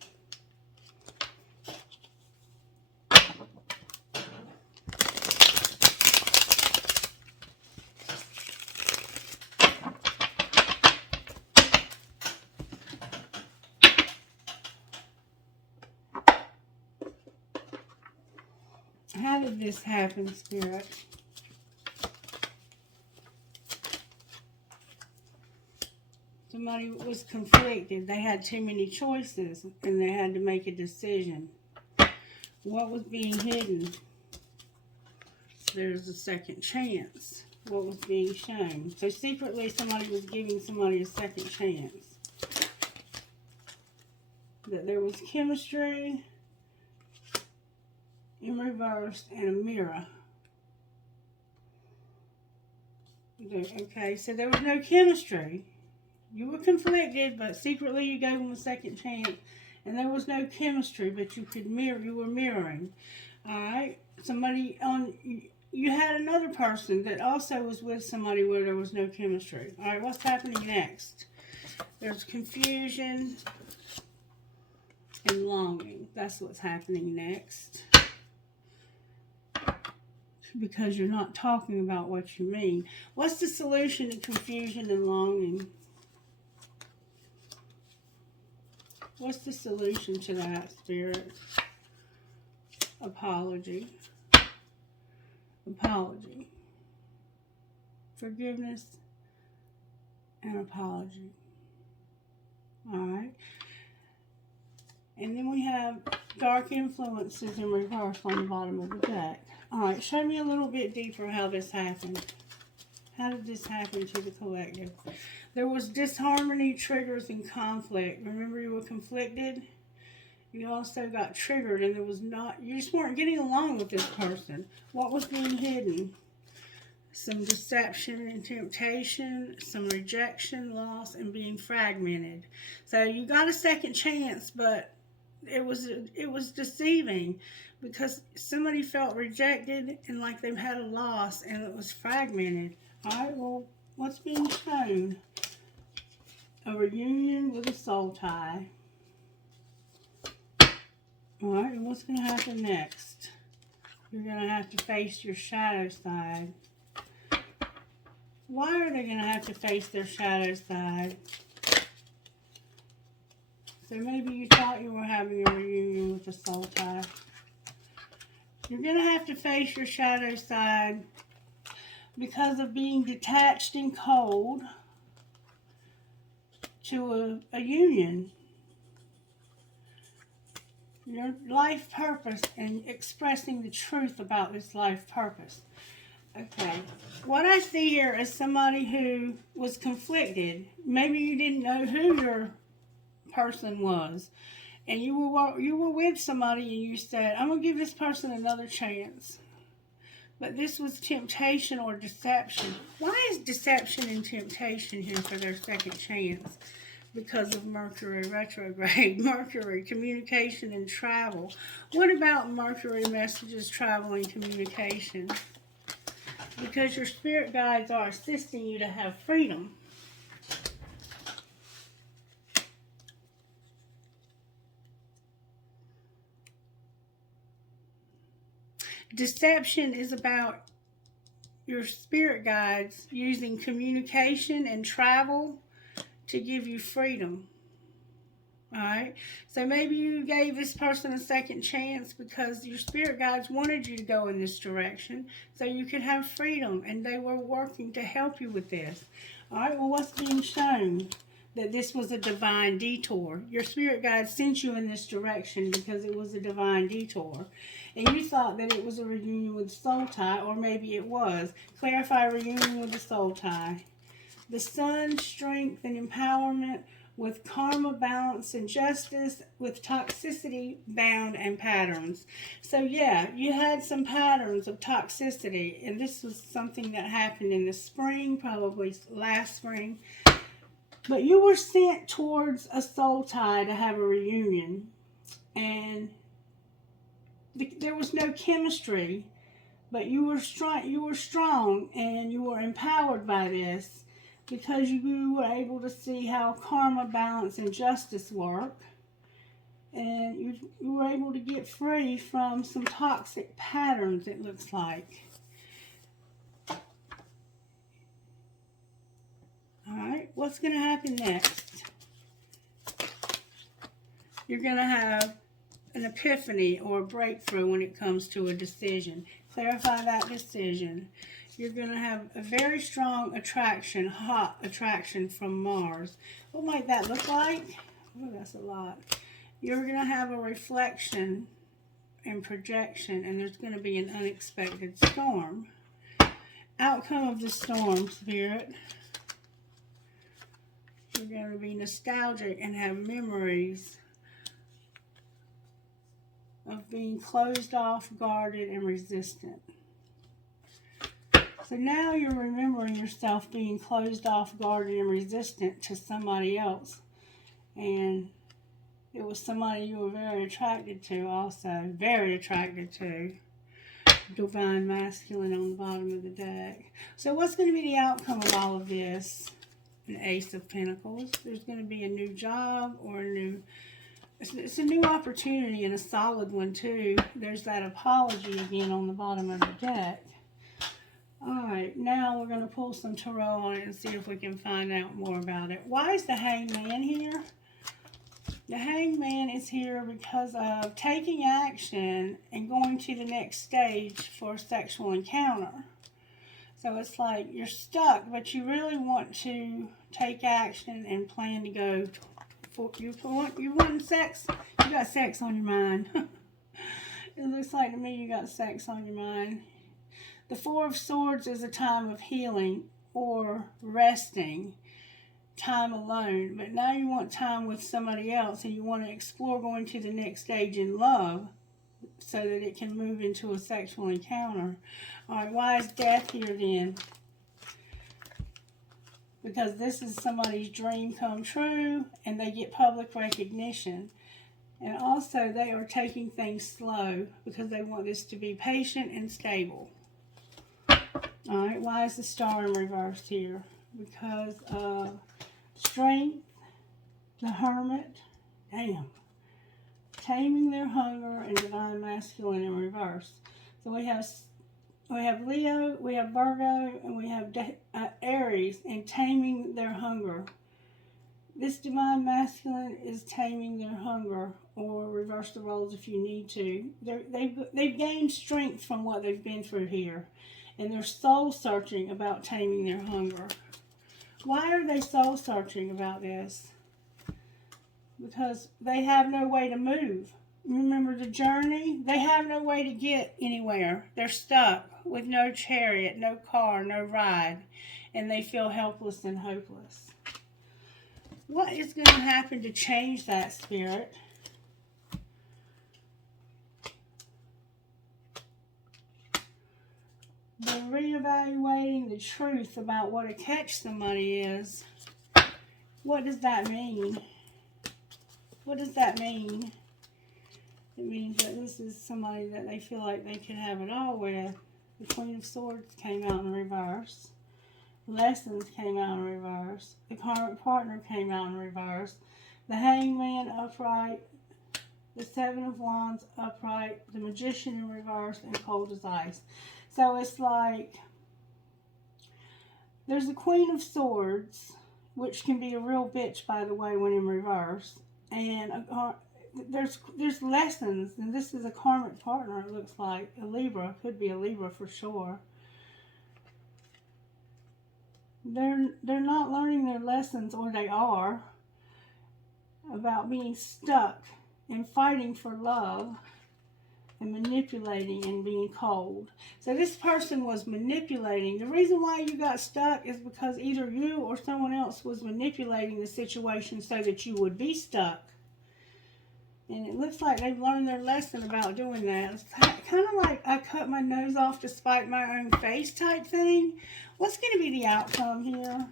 How did this happen, Spirit? Somebody was conflicted. They had too many choices, and they had to make a decision. What was being hidden? There's a second chance. What was being shown? So secretly, somebody was giving somebody a second chance. That there was chemistry in reverse and a mirror. Okay, so there was no chemistry. You were conflicted, but secretly you gave them a second chance and there was no chemistry, but you could mirror. You were mirroring. All right. Somebody on. You had another person that also was with somebody where there was no chemistry. All right. What's happening next? There's confusion and longing. That's what's happening next. Because you're not talking about what you mean. What's the solution to confusion and longing? What's the solution to that, Spirit? Apology. Apology. Forgiveness and apology. Alright. And then we have dark influences in reverse on the bottom of the deck. Alright, show me a little bit deeper how this happened. How did this happen to the collective? There was disharmony, triggers, and conflict. Remember, you were conflicted? You also got triggered, and there was not, you just weren't getting along with this person. What was being hidden? Some deception and temptation, some rejection, loss, and being fragmented. So you got a second chance, but it was deceiving because somebody felt rejected and like they've had a loss, and it was fragmented. All right, well, what's being shown? A reunion with a soul tie. All right, and what's going to happen next? You're going to have to face your shadow side. Why are they going to have to face their shadow side? So maybe you thought you were having a reunion with a soul tie. You're going to have to face your shadow side because of being detached and cold to a union. Your life purpose and expressing the truth about this life purpose. Okay, what I see here is somebody who was conflicted. Maybe you didn't know who your person was, and you were with somebody and you said, I'm going to give this person another chance. But this was temptation or deception. Why is deception and temptation here for their second chance? Because of Mercury retrograde. Mercury, communication and travel. What about Mercury messages, travel, and communication? Because your spirit guides are assisting you to have freedom. Deception is about your spirit guides using communication and travel to give you freedom. Alright, so maybe you gave this person a second chance because your spirit guides wanted you to go in this direction so you could have freedom, and they were working to help you with this. Alright, well, what's being shown? That this was a divine detour. Your spirit guide sent you in this direction because it was a divine detour. And you thought that it was a reunion with soul tie, or maybe it was. Clarify reunion with the soul tie. The sun, strength, and empowerment with karma, balance, and justice, with toxicity, bound, and patterns. So yeah, you had some patterns of toxicity, and this was something that happened in the spring, probably last spring. But you were sent towards a soul tie to have a reunion, and there was no chemistry, but you were strong, and you were empowered by this because you were able to see how karma, balance, and justice work, and you were able to get free from some toxic patterns, it looks like. Alright, what's going to happen next? You're going to have an epiphany or a breakthrough when it comes to a decision. Clarify that decision. You're going to have a very strong attraction, hot attraction from Mars. What might that look like? Oh, that's a lot. You're going to have a reflection and projection, and there's going to be an unexpected storm. Outcome of the storm, Spirit. You're going to be nostalgic and have memories of being closed off, guarded, and resistant. So now you're remembering yourself being closed off, guarded, and resistant to somebody else. And It was somebody you were very attracted to also. Very attracted to. Divine Masculine on the bottom of the deck. So what's going to be the outcome of all of this? An Ace of Pentacles. There's going to be a new job or a new... It's a new opportunity and a solid one too. There's that apology again on the bottom of the deck. Alright, now we're going to pull some tarot on it and see if we can find out more about it. Why is the Hanged Man here? The Hanged Man is here because of taking action and going to the next stage for a sexual encounter. So it's like you're stuck, but you really want to take action and plan to go for you want sex. You got sex on your mind. It looks like to me you got sex on your mind. The Four of Swords is a time of healing or resting. Time alone, but now you want time with somebody else and you want to explore going to the next stage in love so that it can move into a sexual encounter. Alright, why is Death here then? Because this is somebody's dream come true and they get public recognition. And also they are taking things slow because they want this to be patient and stable. Alright, why is the Star in reverse here? Because of Strength, the Hermit, taming their hunger, and Divine Masculine in reverse. So we have Leo, we have Virgo, and we have Aries, and taming their hunger. This Divine Masculine is taming their hunger, or reverse the roles if you need to. They've gained strength from what they've been through here, and they're soul searching about taming their hunger. Why are they soul searching about this? Because they have no way to move. Remember the journey? They have no way to get anywhere. They're stuck with no chariot, no car, no ride, and they feel helpless and hopeless. What is going to happen to change that, Spirit? They're reevaluating the truth about what a catch somebody is. What does that mean? What does that mean? It means that this is somebody that they feel like they can have it all with. The Queen of Swords came out in reverse. Lessons came out in reverse. The Karmic Partner came out in reverse. The Hanged Man upright. The Seven of Wands upright. The Magician in reverse. And Cold as Ice. So it's like, there's the Queen of Swords, which can be a real bitch, by the way, when in reverse. And there's lessons, and this is a Karmic Partner, it looks like. A Libra, could be a Libra for sure. They're not learning their lessons, or they are, about being stuck and fighting for love. And manipulating and being cold. So this person was manipulating. The reason why you got stuck is because either you or someone else was manipulating the situation so that you would be stuck. And it looks like they've learned their lesson about doing that. It's kind of like I cut my nose off to spite my own face type thing. What's going to be the outcome here?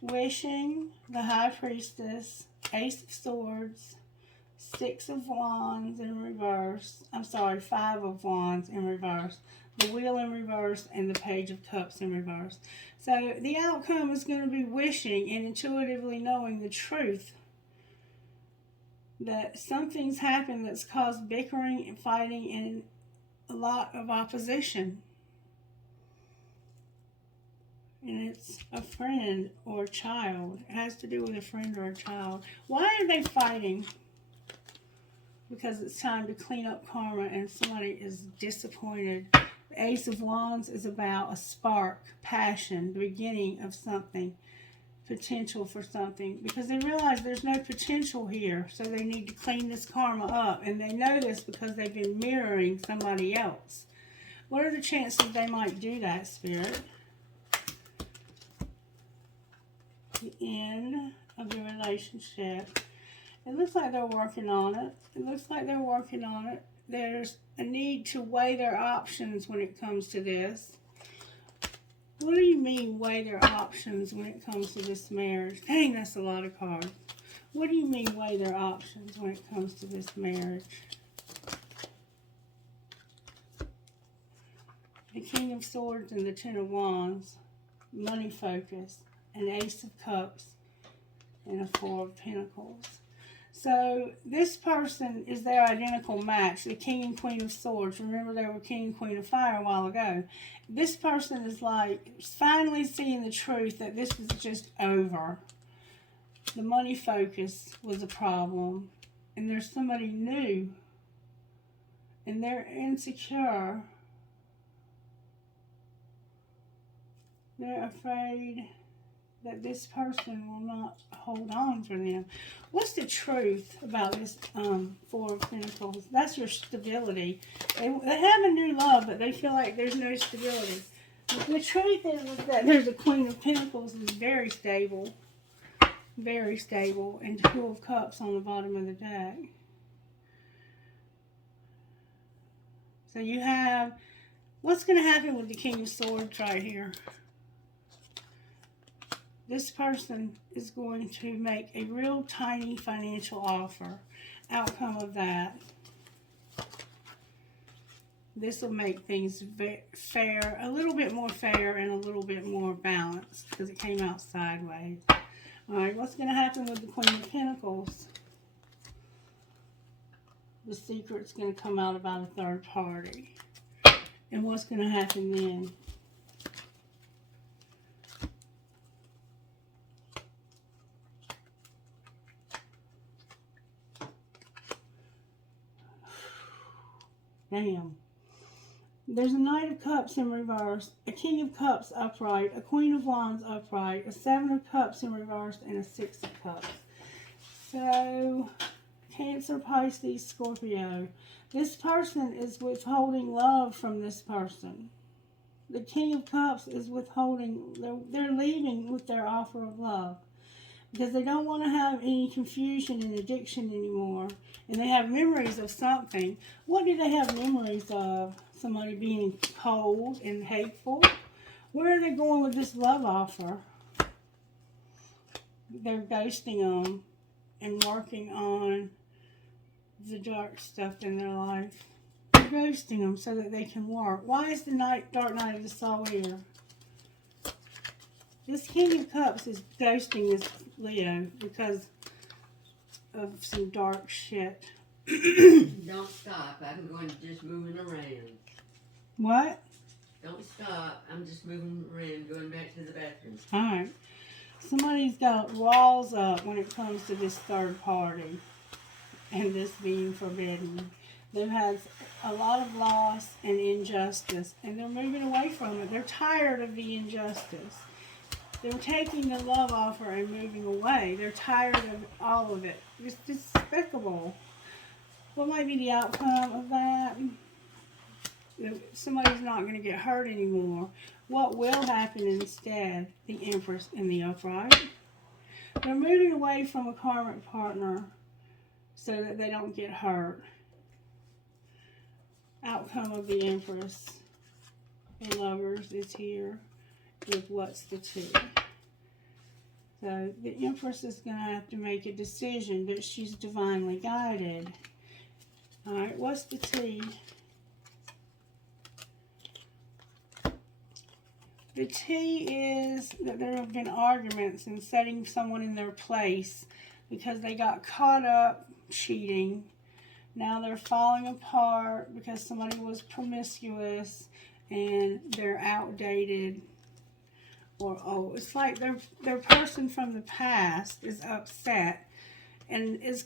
Wishing, the High Priestess, Ace of Swords, Six of Wands in reverse. I'm sorry, Five of Wands in reverse. The Wheel in reverse and the Page of Cups in reverse. So the outcome is going to be wishing and intuitively knowing the truth. That something's happened that's caused bickering and fighting and a lot of opposition. And it's a friend or a child. It has to do with a friend or a child. Why are they fighting? Because it's time to clean up karma and somebody is disappointed. The Ace of Wands is about a spark, passion, the beginning of something, potential for something. Because they realize there's no potential here, so they need to clean this karma up. And they know this because they've been mirroring somebody else. What are the chances they might do that, Spirit? The end of the relationship. It looks like they're working on it. It looks like they're working on it. There's a need to weigh their options when it comes to this. What do you mean, weigh their options when it comes to this marriage? Dang, that's a lot of cards. What do you mean weigh their options when it comes to this marriage? The King of Swords and the Ten of Wands, money focus, an Ace of Cups, and a Four of Pentacles. So this person is their identical match, the King and Queen of Swords. Remember they were King and Queen of Fire a while ago. This person is like finally seeing the truth that this was just over. The money focus was a problem. And there's somebody new. And they're insecure. They're afraid that this person will not hold on for them. What's the truth about this Four of Pentacles? That's your stability. They have a new love, but they feel like there's no stability. The truth is that there's a Queen of Pentacles who's very stable, and Two of Cups on the bottom of the deck. So you have, what's going to happen with the King of Swords right here? This person is going to make a real tiny financial offer. Outcome of that. This will make things fair, a little bit more fair and a little bit more balanced because it came out sideways. Alright, what's going to happen with the Queen of Pentacles? The secret's going to come out about a third party. And what's going to happen then? Damn. There's a Knight of Cups in reverse, a King of Cups upright, a Queen of Wands upright, a Seven of Cups in reverse, and a Six of Cups. So, Cancer, Pisces, Scorpio. This person is withholding love from this person. The King of Cups is withholding, they're leaving with their offer of love. Because they don't want to have any confusion and addiction anymore. And they have memories of something. What do they have memories of? Somebody being cold and hateful? Where are they going with this love offer? They're ghosting them and working on the dark stuff in their life. They're ghosting them so that they can work. Why is the dark night of the soul here? This King of Cups is ghosting this Leo because of some dark shit. Don't stop. I'm going to just moving around. What? Don't stop. I'm just moving around, going back to the bathroom. Alright. Somebody's got walls up when it comes to this third party and this being forbidden. They've had a lot of loss and injustice, and they're moving away from it. They're tired of the injustice. They're taking the love offer and moving away. They're tired of all of it. It's despicable. What might be the outcome of that? Somebody's not going to get hurt anymore. What will happen instead? The Empress in the upright. They're moving away from a karmic partner so that they don't get hurt. Outcome of the Empress. The Lovers is here. With what's the tea. So the Empress is going to have to make a decision, but she's divinely guided. Alright, what's the tea? The tea is that there have been arguments and setting someone in their place because they got caught up cheating. Now they're falling apart because somebody was promiscuous and they're outdated. Or it's like their person from the past is upset and is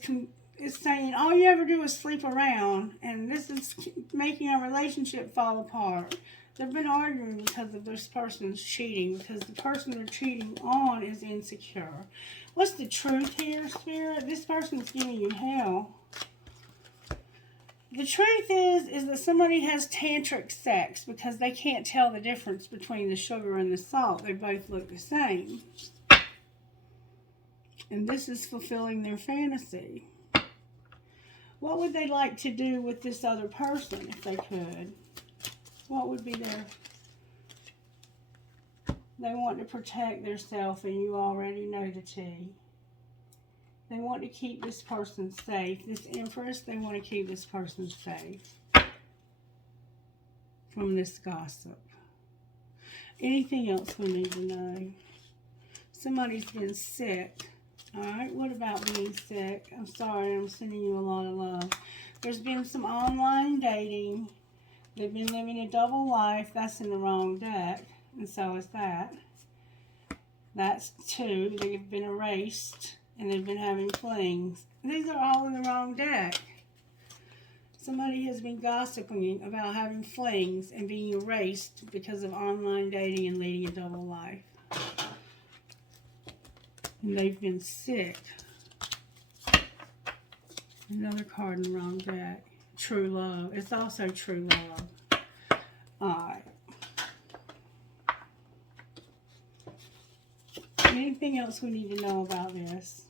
saying all you ever do is sleep around, and this is making our relationship fall apart. They've been arguing because of this person's cheating, because the person they're cheating on is insecure. What's the truth here, Spirit? This person's giving you hell. The truth is that somebody has tantric sex because they can't tell the difference between the sugar and the salt. They both look the same. And this is fulfilling their fantasy. What would they like to do with this other person if they could? What would be their... They want to protect themselves, and you already know the tea. They want to keep this person safe. This Empress, they want to keep this person safe from this gossip. Anything else we need to know? Somebody's been sick. Alright, what about being sick? I'm sorry, I'm sending you a lot of love. There's been some online dating. They've been living a double life. That's in the wrong deck. And so is that. That's 2. They've been erased. And they've been having flings. These are all in the wrong deck. Somebody has been gossiping about having flings and being erased because of online dating and leading a double life. And they've been sick. Another card in the wrong deck. True love. It's also true love. Alright. Anything else we need to know about this?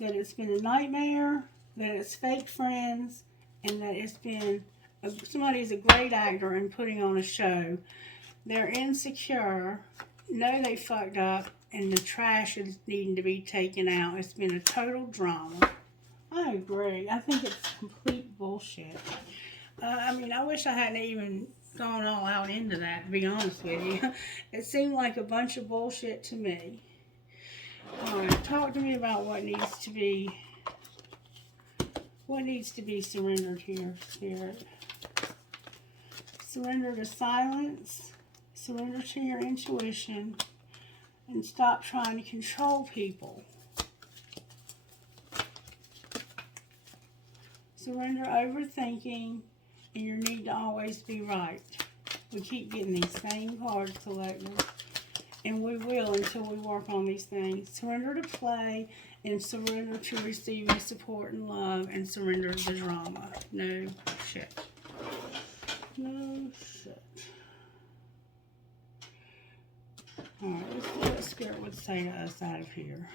That it's been a nightmare, that it's fake friends, and that it's been somebody's a great actor and putting on a show. They're insecure, know they fucked up, and the trash is needing to be taken out. It's been a total drama. I agree. I think it's complete bullshit. I mean, I wish I hadn't even gone all out into that, to be honest with you. It seemed like a bunch of bullshit to me. Alright, talk to me about what needs to be surrendered here, Spirit. Surrender to silence, surrender to your intuition, and stop trying to control people. Surrender overthinking and your need to always be right. We keep getting these same cards collected. And we will until we work on these things. Surrender to play and surrender to receiving support and love and surrender to the drama. No shit. No shit. Alright, let's see what Spirit would say to us out of here.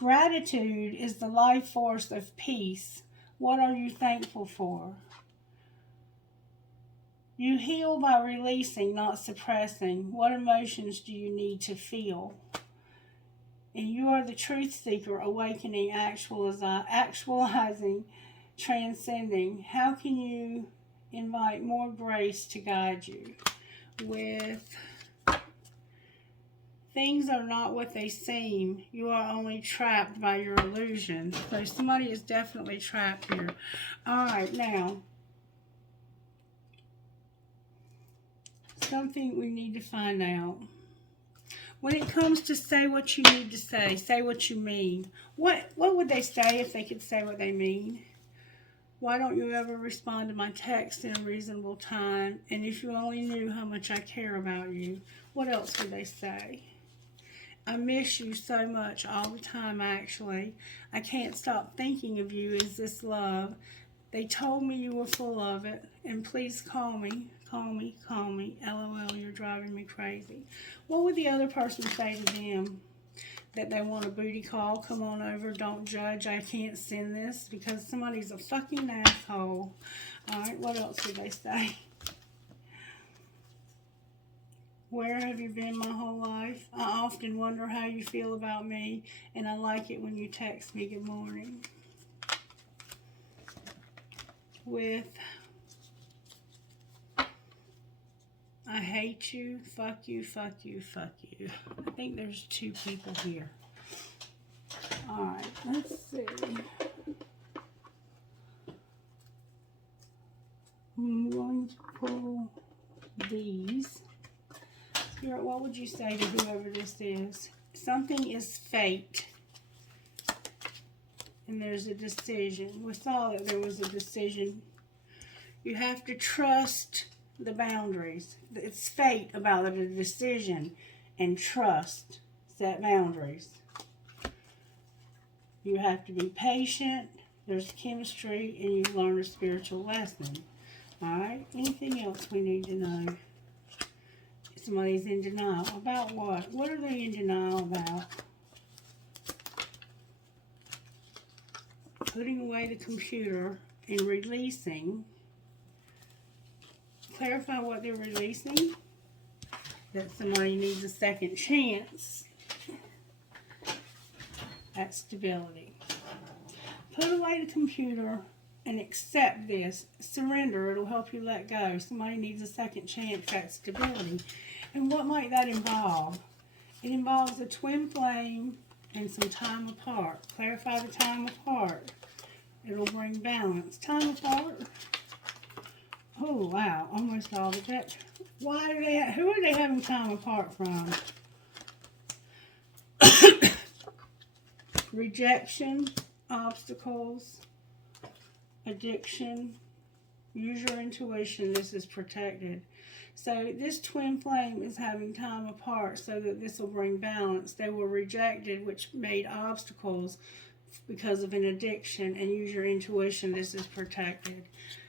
Gratitude is the life force of peace. What are you thankful for? You heal by releasing, not suppressing. What emotions do you need to feel? And you are the truth seeker, awakening, actualizing, transcending. How can you invite more grace to guide you? With things are not what they seem. You are only trapped by your illusion. So somebody is definitely trapped here. Alright, now. Something we need to find out. When it comes to say what you need to say what you mean. What would they say if they could say what they mean? Why don't you ever respond to my text in a reasonable time? And if you only knew how much I care about you, what else would they say? I miss you so much all the time, actually. I can't stop thinking of you. Is this love? They told me you were full of it. And please call me. Call me. Call me. LOL, you're driving me crazy. What would the other person say to them? That they want a booty call? Come on over. Don't judge. I can't send this because somebody's a fucking asshole. Alright, what else would they say? Where have you been my whole life? I often wonder how you feel about me, and I like it when you text me good morning. With I hate you, fuck you, fuck you, fuck you. I think there's 2 people here. Alright, let's see. I'm going to pull these. Spirit, what would you say to whoever this is? Something is fate. And there's a decision. We saw that there was a decision. You have to trust the boundaries. It's fate about a decision. And trust. Set boundaries. You have to be patient. There's chemistry. And you learn a spiritual lesson. Alright? Anything else we need to know? Somebody's in denial. About what? What are they in denial about? Putting away the computer and releasing. Clarify what they're releasing. that somebody needs a second chance at stability. Put away the computer and accept this. Surrender. It'll help you let go. Somebody needs a second chance at stability. And what might that involve? It involves a twin flame and some time apart. Clarify the time apart. It'll bring balance. Time apart. Oh, wow. Almost all the deck. Who are they having time apart from? Rejection, obstacles, addiction. Use your intuition. This is protected. So this twin flame is having time apart so that this will bring balance. They were rejected, which made obstacles because of an addiction. And use your intuition. This is protected.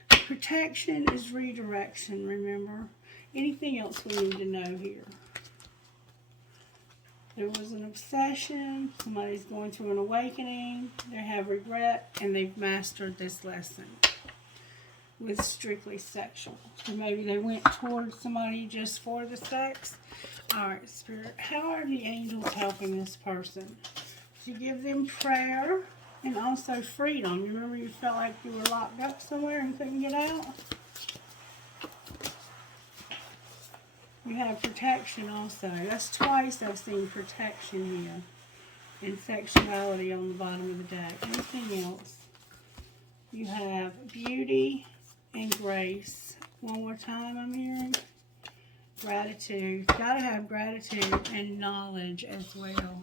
Protection is redirection, remember? Anything else we need to know here? There was an obsession. Somebody's going through an awakening. They have regret, and they've mastered this lesson with strictly sexual. Or maybe they went towards somebody just for the sex. All right, Spirit, how are the angels helping this person? To give them prayer and also freedom. You remember you felt like you were locked up somewhere and couldn't get out? You have protection also. That's twice I've seen protection here. And sexuality on the bottom of the deck. Anything else? You have beauty and grace. One more time I'm hearing. Gratitude. Gotta have gratitude and knowledge as well.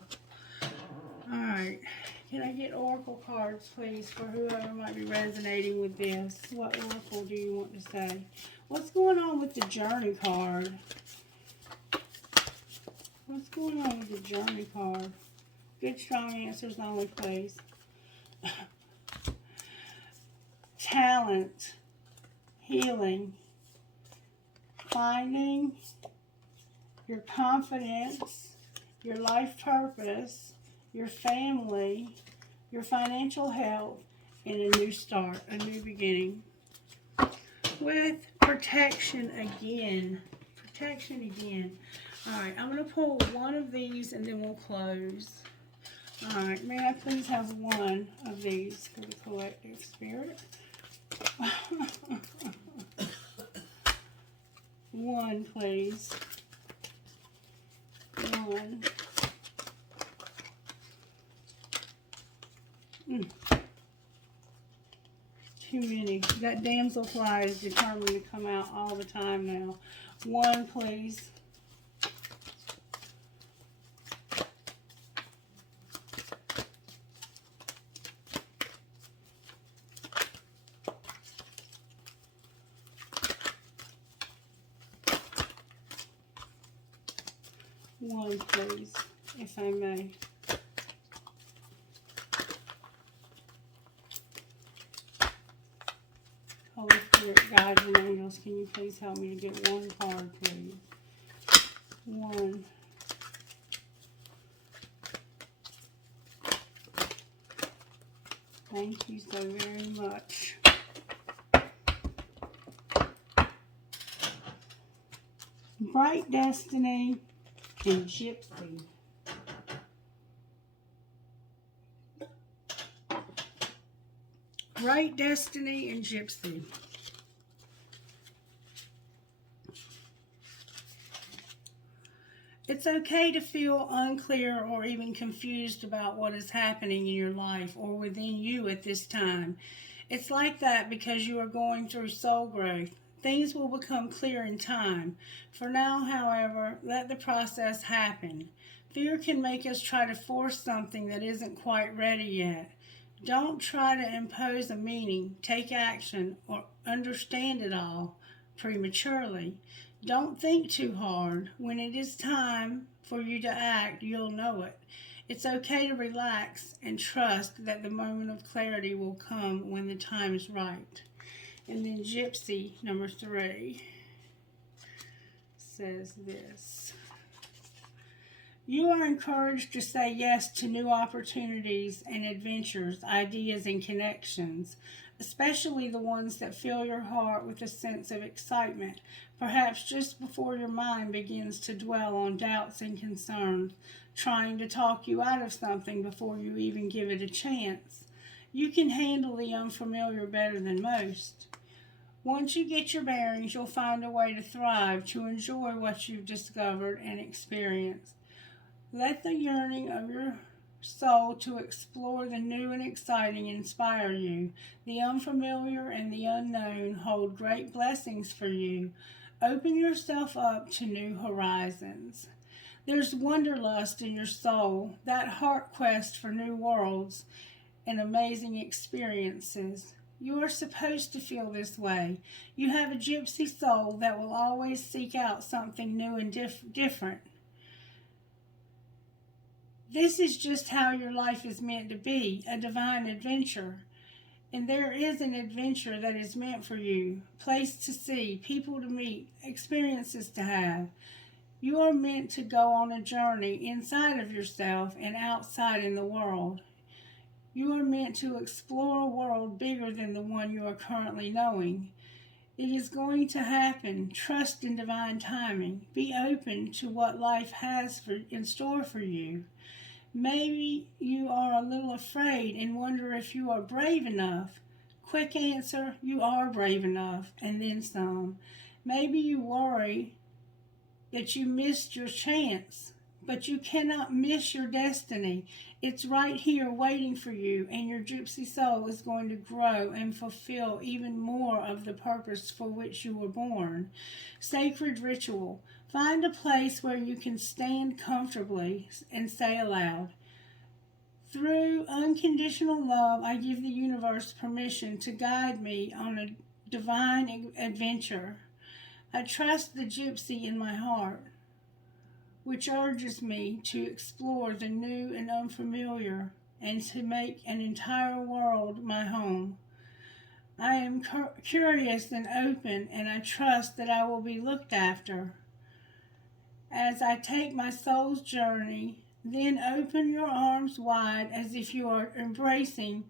Alright. Can I get oracle cards, please, for whoever might be resonating with this? What oracle do you want to say? What's going on with the journey card? What's going on with the journey card? Good, strong answers only, please. Talent, healing, finding your confidence, your life purpose, your family, your financial health, and a new start, a new beginning. With protection again. Protection again. Alright, I'm going to pull one of these and then we'll close. Alright, may I please have one of these for the collective spirit? One, please. One. Too many. That damselfly is determined to come out all the time now. One, please. One, please, if I may. Holy Spirit, guides and angels, can you please help me to get one card, please? One. Thank you so very much. Bright Destiny and Gypsy. Bright Destiny and Gypsy. It's okay to feel unclear or even confused about what is happening in your life or within you at this time. It's like that because you are going through soul growth. Things will become clear in time. For now, however, let the process happen. Fear can make us try to force something that isn't quite ready yet. Don't try to impose a meaning, take action, or understand it all prematurely. Don't think too hard. When it is time for you to act, you'll know it. It's okay to relax and trust that the moment of clarity will come when the time is right. And then Gypsy, number 3, says this. You are encouraged to say yes to new opportunities and adventures, ideas and connections. especially the ones that fill your heart with a sense of excitement, perhaps just before your mind begins to dwell on doubts and concerns, trying to talk you out of something before you even give it a chance. You can handle the unfamiliar better than most. Once you get your bearings, you'll find a way to thrive, to enjoy what you've discovered and experienced. Let the yearning of your soul to explore the new and exciting inspire you. The unfamiliar and the unknown hold great blessings for you. Open yourself up to new horizons. There's wanderlust in your soul, that heart quest for new worlds and amazing experiences. You are supposed to feel this way. You have a gypsy soul that will always seek out something new and different. This is just how your life is meant to be, a divine adventure. And there is an adventure that is meant for you, place to see, people to meet, experiences to have. You are meant to go on a journey inside of yourself and outside in the world. You are meant to explore a world bigger than the one you are currently knowing. It is going to happen. Trust in divine timing. Be open to what life has in store for you. Maybe you are a little afraid and wonder if you are brave enough. Quick answer, you are brave enough, and then some. Maybe you worry that you missed your chance, but you cannot miss your destiny. It's right here waiting for you, and your gypsy soul is going to grow and fulfill even more of the purpose for which you were born. Sacred ritual. Find a place where you can stand comfortably and say aloud, "Through unconditional love, I give the universe permission to guide me on a divine adventure. I trust the gypsy in my heart, which urges me to explore the new and unfamiliar and to make an entire world my home. I am curious and open, and I trust that I will be looked after. As I take my soul's journey, then open your arms wide as if you are embracing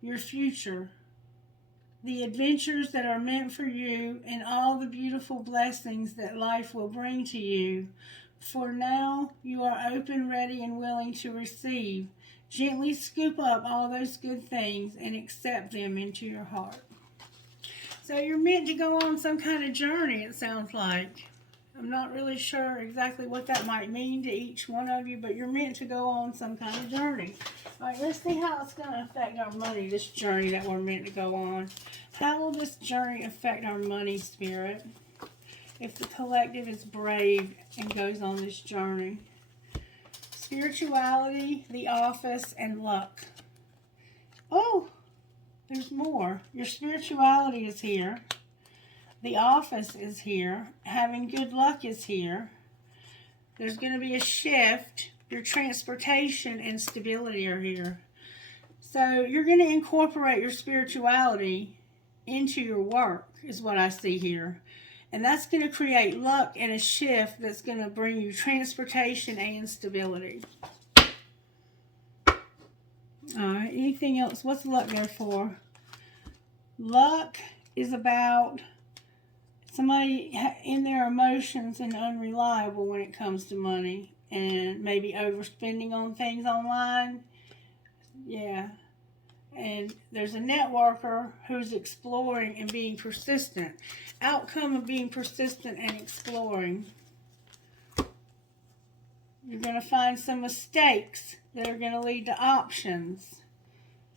your future, the adventures that are meant for you, and all the beautiful blessings that life will bring to you. For now, you are open, ready, and willing to receive. Gently scoop up all those good things and accept them into your heart." So you're meant to go on some kind of journey, it sounds like. I'm not really sure exactly what that might mean to each one of you, but you're meant to go on some kind of journey. All right, let's see how it's going to affect our money, this journey that we're meant to go on. How will this journey affect our money, Spirit, if the collective is brave and goes on this journey? Spirituality, the office, and luck. Oh, there's more. Your spirituality is here. The office is here. Having good luck is here. There's going to be a shift. Your transportation and stability are here. So you're going to incorporate your spirituality into your work, is what I see here. And that's going to create luck and a shift that's going to bring you transportation and stability. All right, anything else? What's luck there for? Luck is about somebody in their emotions and unreliable when it comes to money, and maybe overspending on things online. Yeah. And there's a networker who's exploring and being persistent. Outcome of being persistent and exploring. You're going to find some mistakes that are going to lead to options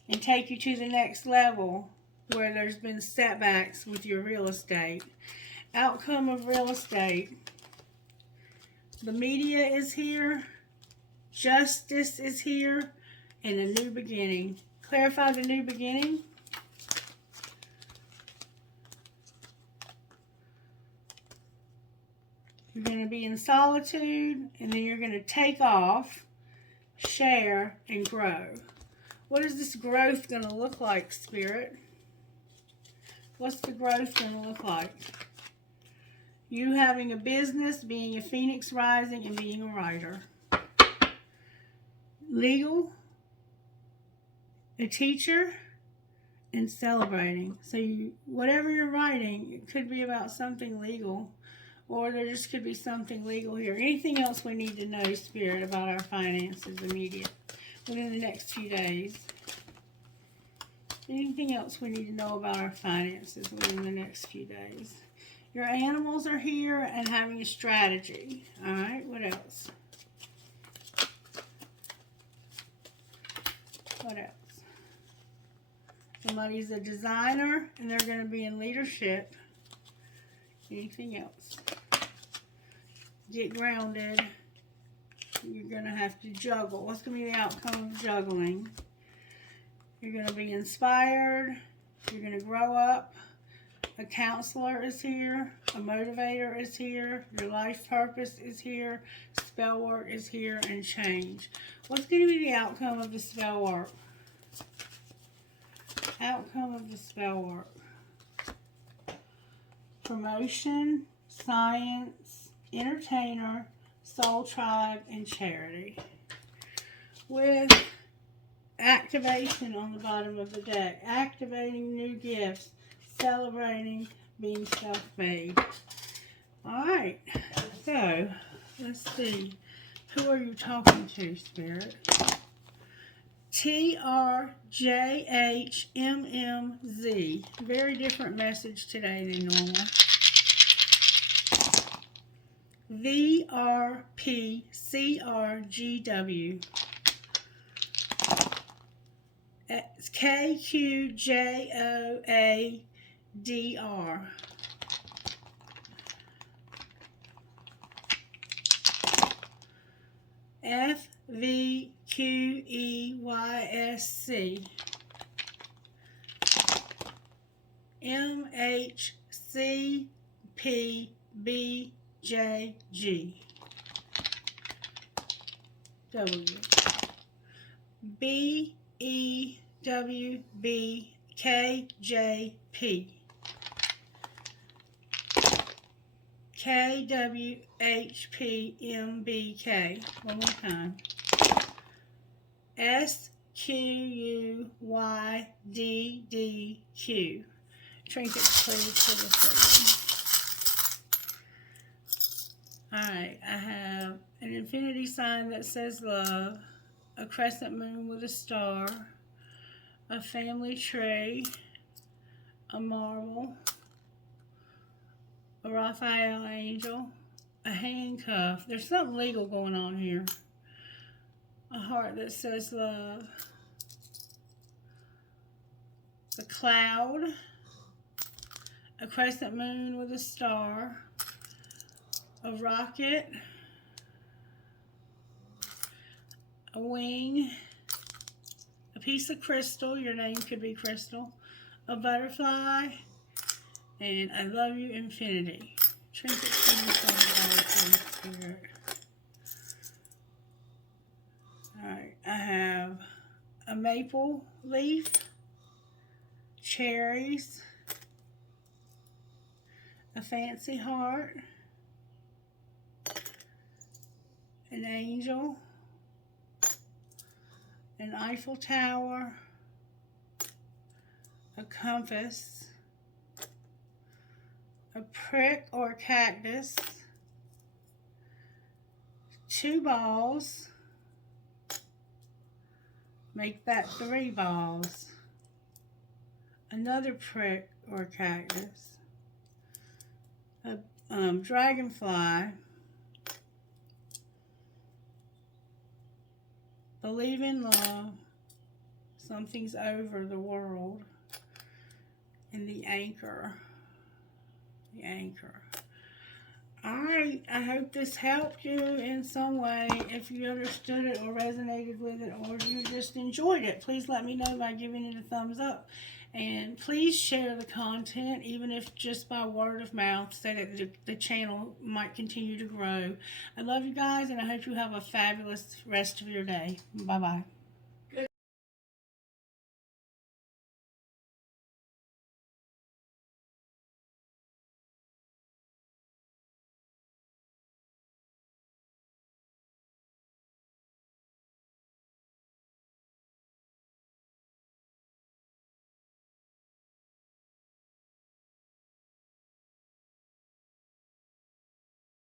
and take you to the next level where there's been setbacks with your real estate. Outcome of real estate. The media is here. Justice is here. And a new beginning. Clarify the new beginning. You're going to be in solitude, and then you're going to take off, share, and grow. What is this growth going to look like, Spirit? What's the growth going to look like? You having a business, being a phoenix rising, and being a writer. Legal, a teacher, and celebrating. So whatever you're writing, it could be about something legal, or there just could be something legal here. Anything else we need to know, Spirit, about our finances immediate within the next few days? Anything else we need to know about our finances within the next few days? Your animals are here and having a strategy. All right, what else? What else? Somebody's a designer and they're going to be in leadership. Anything else? Get grounded. You're going to have to juggle. What's going to be the outcome of juggling? You're going to be inspired. You're going to grow up. A counselor is here. A motivator is here. Your life purpose is here. Spell work is here, and change. What's going to be the outcome of the spell work? Outcome of the spell work. Promotion, science, entertainer, soul tribe, and charity. With activation on the bottom of the deck. Activating new gifts. Celebrating being self-made. Alright, so let's see. Who are you talking to, Spirit? TRJHMMZ. Very different message today than normal. VRPCRGW. KQJOADR. FVQEYSC. MHCPBJG. W. BEWBKJP. KWHPMBK. One more time. SQUYDDQ. Trinkets, please, for this reading. Alright, I have an infinity sign that says love, a crescent moon with a star, a family tree, a marble, a Raphael angel, a handcuff. There's something legal going on here. A heart that says love, a cloud, a crescent moon with a star, a rocket, a wing, a piece of crystal, your name could be Crystal, a butterfly, and I love you, infinity. Trinkets for you, Spirit. Alright, I have a maple leaf, cherries, a fancy heart, an angel, an Eiffel Tower, a compass, a prick or cactus, 2 balls, make that 3 balls, another prick or cactus, a dragonfly, believe in love, something's over the world, and the anchor. The anchor. Alright, I hope this helped you in some way. If you understood it or resonated with it, or you just enjoyed it, please let me know by giving it a thumbs up. And please share the content, even if just by word of mouth, so that the channel might continue to grow. I love you guys, and I hope you have a fabulous rest of your day. Bye-bye.